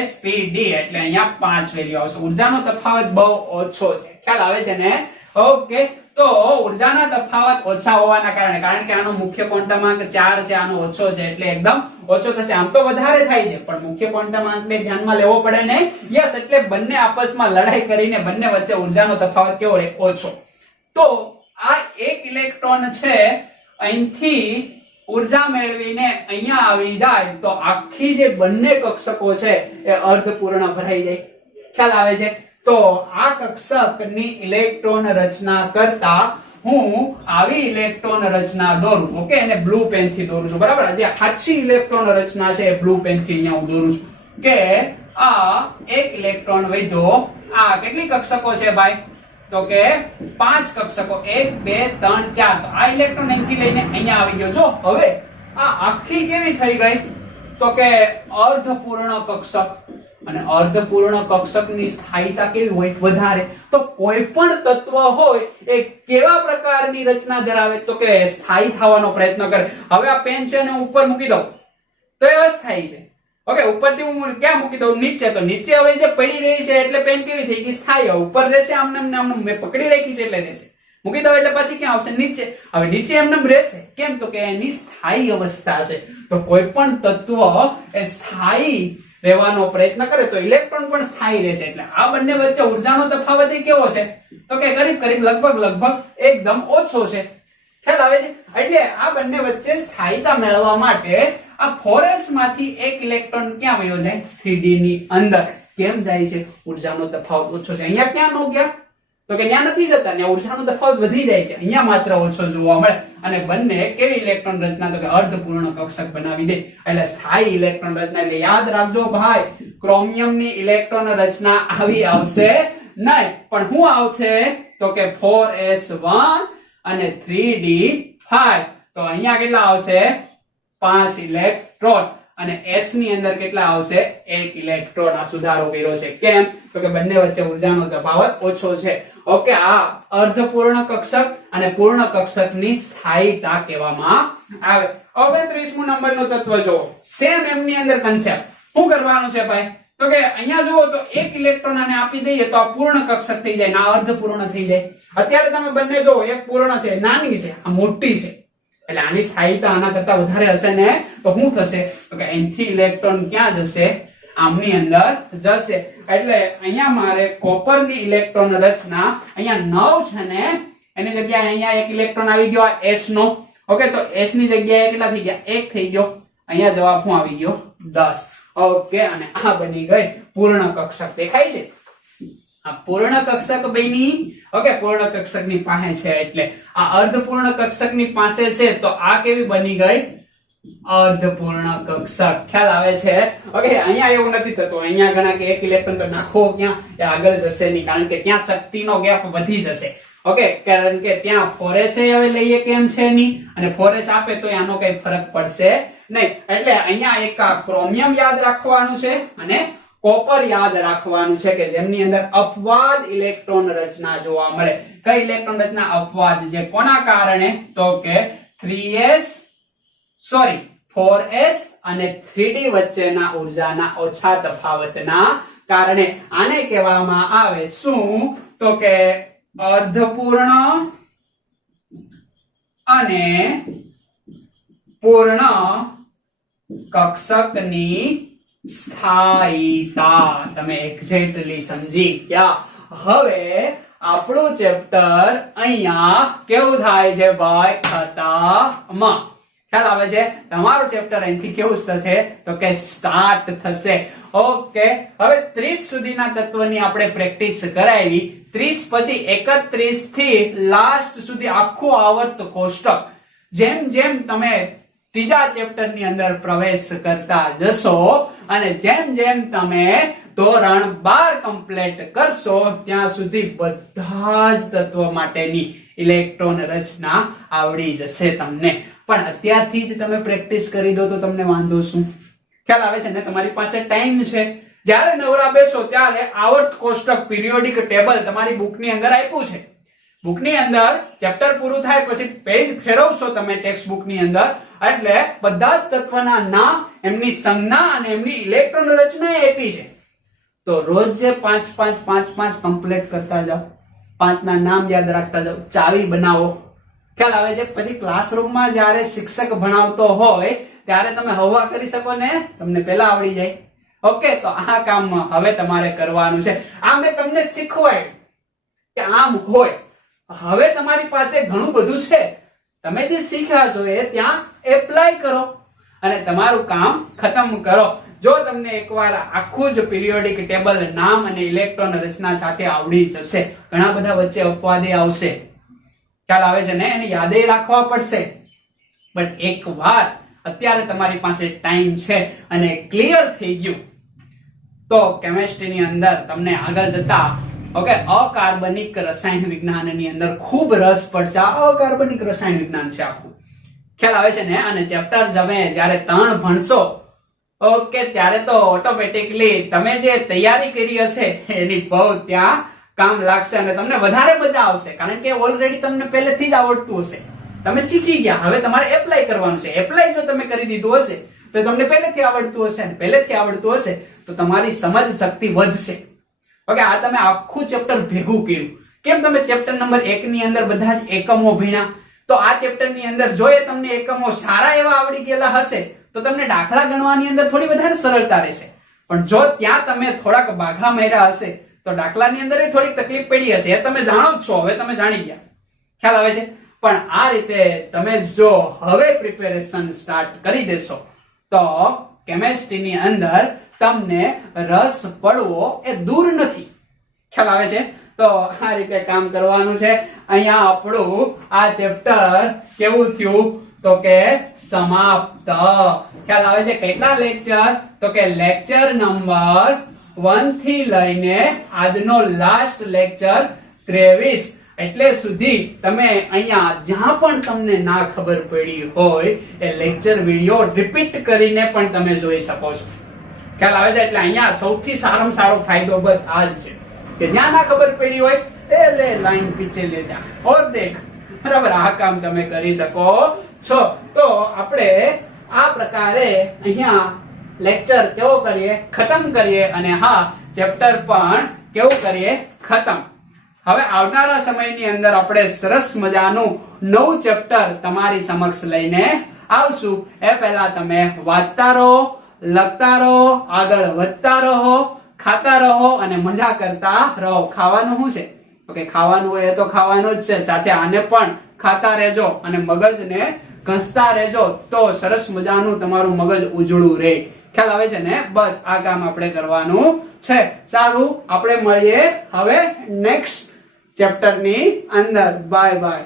spd એટલે અહીંયા 5 વેલ્યુ આવશે. ઉર્જાનો તફાવત બહુ ઓછો છે. ખ્યાલ આવે છે ને? ઓકે, તો ઉર્જાના તફાવત ઓછા હોવાના કારણે, કારણ કે આનો મુખ્ય ક્વોન્ટમાંક 4 છે, આનો ઓછો છે, એટલે એકદમ ઓછો થશે. આમ તો વધારે થાય છે, પણ મુખ્ય ક્વોન્ટમાંકને ધ્યાનમાં લેવો પડે ને. યસ, એટલે બંને આપસમાં લડાઈ કરીને બંને વચ્ચે ઉર્જાનો તફાવત કેવો રહે? ઓછો. તો આ એક ઇલેક્ટ્રોન છે, અહીંથી ઉર્જા મેળવીને અહીંયા આવી જાય તો આખી જે બંને કક્ષકો છે એ અર્ધપૂર્ણ ભરાઈ જાય. ખ્યાલ આવે છે? તો આ કક્ષકની ઇલેક્ટ્રોન રચના કરતા હું આવી ઇલેક્ટ્રોન રચના દોરું. ઓકે, એને બ્લુ પેન થી દોરું છું. બરાબર, જે સાચી ઇલેક્ટ્રોન રચના છે એ બ્લુ પેન થી અહીંયા હું દોરું છું. કે આ એક ઇલેક્ટ્રોન વધ્યો. આ કેટલી કક્ષકો છે ભાઈ? તો કે 5 કક્ષકો, 1 2 3 4. તો આ ઇલેક્ટ્રોન અહીંથી લઈને અહીંયા આવી ગયો. જો હવે આ આખી કેવી થઈ ગઈ? તો કે અર્ધપૂર્ણ કક્ષક. અને અર્ધપૂર્ણ કક્ષકની સ્થાયીતા કેવી હોય? વધારે. તો કોઈ પણ તત્વ હોય એ કેવા પ્રકારની રચના ધરાવે? તો કે સ્થાયી થવાનો પ્રયત્ન કરે. હવે આ પેન છે ને ઉપર મૂકી દઉં તો એ અસ્થાયી છે. ઓકે, ઉપરથી હું ક્યાં મૂકી દઉં? નીચે. તો નીચે હવે જે પડી રહી છે એટલે પેન કેવી થઈ ગઈ? સ્થાયી. ઉપર રહેશે આમને આમને, મેં પકડી રાખી છે એટલે રહેશે. મૂકી દો એટલે પછી ક્યાં આવશે? નીચે. હવે નીચે એમને રહેશે. કેમ? તો કે એની સ્થાયી અવસ્થા છે. તો કોઈ પણ તત્વ એ સ્થાયી રહેવાનો પ્રયત્ન કરે તો ઇલેક્ટ્રોન પણ સ્થાયી રહેશે. એટલે આ બંને વચ્ચે ઉર્જાનો તફાવત કેવો છે? તો કે કરીબ લગભગ એકદમ ઓછો છે. ખ્યાલ આવે છે? એટલે આ બંને વચ્ચે સ્થાયીતા મેળવવા માટે આ 4s માંથી એક ઇલેક્ટ્રોન ક્યાં વયો જાય? 3d ની અંદર. કેમ જાય છે? ઉર્જાનો તફાવત ઓછો છે. અહીંયા ક્યાં નો ગયા? તો કે ત્યાં નથી જતા, ત્યાં ઉર્જાનો તફાવત વધી જાય છે. અહીંયા માત્ર ઓછો જોવા મળે. અને બંને કેવી ઇલેક્ટ્રોન રચના? તો કે અર્ધપૂર્ણ કક્ષક બનાવી દે. એટલે સ્થાયી ઇલેક્ટ્રોન રચના. એટલે યાદ રાખજો ભાઈ, ક્રોમિયમની ઇલેક્ટ્રોન રચના આવી આવશે નહીં, પણ શું આવશે? તો કે 4s1 અને 3d5. તો અહીંયા કેટલા આવશે? 5 ઇલેક્ટ્રોન અને s ની અંદર કેટલા આવશે 1 ઇલેક્ટ્રોન. આ સુધારો કર્યો છે. કેમ? તો કે બંને વચ્ચે ઉર્જાનો તફાવત ઓછો છે. ઓકે, આ અર્ધપૂર્ણ કક્ષક અને પૂર્ણ કક્ષકની સ્થાયીતા કહેવામાં આવે. 29મું નંબરનું તત્વ જો સેમ એમ ની અંદર કન્સેપ્ટ. શું કરવાનું છે ભાઈ? તો કે અહીંયા જુઓ તો 1 ઇલેક્ટ્રોન આને આપી દઈએ તો આ પૂર્ણ કક્ષક થઈ જાય ને આ અર્ધપૂર્ણ થઈ જાય. અત્યારે તમે બંને જો, એક પૂર્ણ છે, નાની છે, આ મોટી છે, એટલે આની સ્થાયીતા આના કરતા વધારે હશે ને, તો શું થશે? તો કે અહીંથી ઇલેક્ટ્રોન ક્યાં જશે? આમની અંદર જશે. એટલે અહીંયા મારે કોપરની ઇલેક્ટ્રોન રચના અહીંયા 9 છે ને, એની જગ્યાએ અહીંયા 1 ઇલેક્ટ્રોન આવી ગયો આ s નો. ઓકે, તો s ની જગ્યાએ કેટલા થઈ ગયા? 1 થઈ ગયો. અહીંયા જવાબ શું આવી ગયો? 10. ઓકે, અને આ બની ગઈ પૂર્ણ કક્ષક. દેખાય છે? આ પૂર્ણ કક્ષક બની. ઓકે, પૂર્ણ કક્ષકની પાસે છે એટલે આ અર્ધપૂર્ણ કક્ષકની પાસે છે, તો આ કેવી બની ગઈ? અર્ધપૂર્ણ કક્ષક. ખ્યાલ આવે છે? ઓકે, અહીંયા એવું નથી થતું. અહીંયા ઘણા કે 1 ઇલેક્ટ્રોન તો નાખો ક્યાં, એ આગળ જશે નહીં, કારણ કે ત્યાં શક્તિનો ગેપ વધી જશે. ઓકે, કારણ કે ત્યાં 4s હવે લઈએ કેમ છે નહીં, અને 4s આપે તો આનો કઈ ફરક પડશે નહીં. એટલે અહીંયા એક ક્રોમિયમ યાદ રાખવાનું છે અને કોપર યાદ રાખવાનું છે કે જેમની અંદર અપવાદ ઇલેક્ટ્રોન રચના જોવા મળે. કઈ ઇલેક્ટ્રોન રચના? અપવાદ. જે કોના કારણે? તો કે 4s અને 3d વચ્ચેના ઉર્જાના ઓછા તફાવતના કારણે. આને કહેવામાં આવે શું? તો કે અર્ધપૂર્ણ અને પૂર્ણ કક્ષકની સ્થાયીતા. તમે એક્ઝેક્ટલી સમજી ગયા. હવે આપણું ચેપ્ટર અહીંયા કેવું થાય છે ભાઈ? ખતમ. ખ્યાલ આવે છે? તમારું ચેપ્ટર અહીંથી કેવું થશે? તો કે સ્ટાર્ટ થશે. ઓકે, હવે 30 સુધીના તત્વની આપણે પ્રેક્ટિસ કરાવી. 30 પછી 31 થી લાસ્ટ સુધી આખું આવર્ત કોષ્ટક. જેમ જેમ તમે ત્રીજા ચેપ્ટરની અંદર પ્રવેશ કરતા જશો અને જેમ જેમ તમે ધોરણ 12 કમ્પ્લીટ કરશો ત્યાં સુધી બધા જ તત્વો માટેની ઇલેક્ટ્રોન રચના આવડી જશે તમને. પણ અત્યારથી જ તમે પ્રેક્ટિસ કરી દો તો તમને વાંધો શું? ખ્યાલ આવે છે ને? તમારી પાસે ટાઈમ છે. જ્યારે નવરા બેસો ત્યારે આવર્ત કોષ્ટક પીરિયોડિક ટેબલ તમારી બુકની અંદર આપ્યું છે. બુકની અંદર ચેપ્ટર પૂરું થાય પછી પેજ ફેરવશો તમે ટેક્સ્ટ બુકની અંદર, એટલે બધા જ તત્વના નામ, એમની સંજ્ઞા અને એમની ઇલેક્ટ્રોન રચના આપી છે. તો રોજ જે 5 કમ્પ્લીટ કરતા જાઓ, 5 ના નામ યાદ રાખતા જાઓ, ચાવી બનાવો. ખ્યાલ આવે છે? પછી ક્લાસરૂમમાં જ્યારે શિક્ષક ભણાવતો હોય ત્યારે તમે હવા કરી શકો ને, તમને પહેલા આવડી જાય. ઓકે, તો આ કામ હવે તમારે કરવાનું છે. આ મેં તમને શીખવાડ્યું કે આમ હોય. હવે તમારી પાસે ઘણું બધું છે, તમે જે શીખ્યા છો એ ત્યાં એપ્લાય કરો અને તમારું કામ ખતમ કરો. જો તમને એકવાર આખું જ પીરિયોડિક ટેબલ, નામ અને ઇલેક્ટ્રોન રચના સાથે આવડી જશે, ઘણા બધા વચ્ચે અપવાદે આવશે, ખ્યાલ આવે છે ને, એને યાદે રાખવા પડશે. પણ એકવાર અત્યારે તમારી પાસે ટાઈમ છે અને ક્લિયર થઈ ગયું તો કેમેસ્ટ્રીની અંદર તમને આગળ જતા ઓકે અકાર્બનિક રસાયણ વિજ્ઞાનની અંદર ખૂબ રસ પડશે. અકાર્બનિક રસાયણ વિજ્ઞાન છે આખું, ખ્યાલ આવે છે ને? અને ચેપ્ટર તમે જ્યારે 3 ભણશો ઓકે ત્યારે તો ઓટોમેટિકલી તમે જે તૈયારી કરી હશે એની બહુ ત્યાં કામ લાગશે અને તમને વધારે મજા આવશે, કારણ કે ઓલરેડી તમને પહેલેથી જ આવડતું હશે, તમે શીખી ગયા. હવે તમારે એપ્લાય કરવાનું છે. એપ્લાય જો તમે કરી દીધું હશે તો તમને પહેલેથી આવડતું હશે, અને પહેલેથી આવડતું હશે તો તમારી સમજ શક્તિ વધશે. ઓકે, આ તમે આખું ચેપ્ટર ભેગું કર્યું. કેમ? તમે ચેપ્ટર નંબર 1 ની અંદર બધા જ એકમો ભણ્યા, તો આ ચેપ્ટર ની અંદર જો એ તમને એકમો સારા એવા આવડી ગયેલા હશે તો તમને દાખલા ગણવાની અંદર થોડી વધારે સરળતા રહેશે. પણ જો ત્યાં તમે થોડાક બાઘા માર્યા હશે તો દાખલાની અંદર થોડીક તકલીફ પડી હશે. એ તમે જાણો જ છો, હવે તમે જાણી ગયા, ખ્યાલ આવે છે? પણ આ રીતે તમે જો હવે પ્રિપેરેશન સ્ટાર્ટ કરી દેશો તો કેમેસ્ટ્રીની અંદર તમને રસ પડવો એ દૂર નથી, ખ્યાલ આવે છે? તો આ રીતે કામ કરવાનું છે. અહીંયા આપણું આ ચેપ્ટર કેવું થયું તો કે સમાપ્ત. ખ્યાલ આવે છે? કેટલા લેક્ચર? તો કે લેક્ચર નંબર 1 થી લઈને આજનો લાસ્ટ લેક્ચર 23, એટલે સુધી તમે અહીંયા જ્યાં પણ તમને ના ખબર પડી હોય એ લેક્ચર વિડિયો રિપીટ કરીને પણ તમે જોઈ શકો છો. ખ્યાલ આવે છે? એટલે અહીંયા સૌથી સારામાં સારો ફાયદો બસ આ જ છે કે જ્યાં ના ખબર પડી હોય એ લે લાઈન પીછે લે જા ઓર દેખ. બરાબર, આ કામ તમે કરી શકો છો. તો આપણે આ પ્રકારે અહીંયા લેક્ચર કેવો કરીએ, ખતમ કરીએ. અને હા, ચેપ્ટર પણ કેવું કરીએ, ખતમ. હવે આવનારા સમયની અંદર આપણે સરસ મજાનું નવું ચેપ્ટર તમારી સમક્ષ લઈને આવશું. એ પહેલા તમે વાંચતા રહો, લખતા રહો, આગળ વધતા રહો, ખાતા રહો અને મજા કરતા રહો. ખાવાનું શું છે? ઓકે, ખાવાનું હોય એ તો ખાવાનું જ છે, સાથે આને પણ ખાતા રહેજો અને મગજને ઘસતા રહેજો તો સરસ મજાનું તમારું મગજ ઉજળું રહે. ખ્યાલ આવે છે ને? બસ આ કામ આપણે કરવાનું છે. સારું, આપણે મળીએ હવે નેક્સ્ટ ચેપ્ટરની અંદર. Bye bye.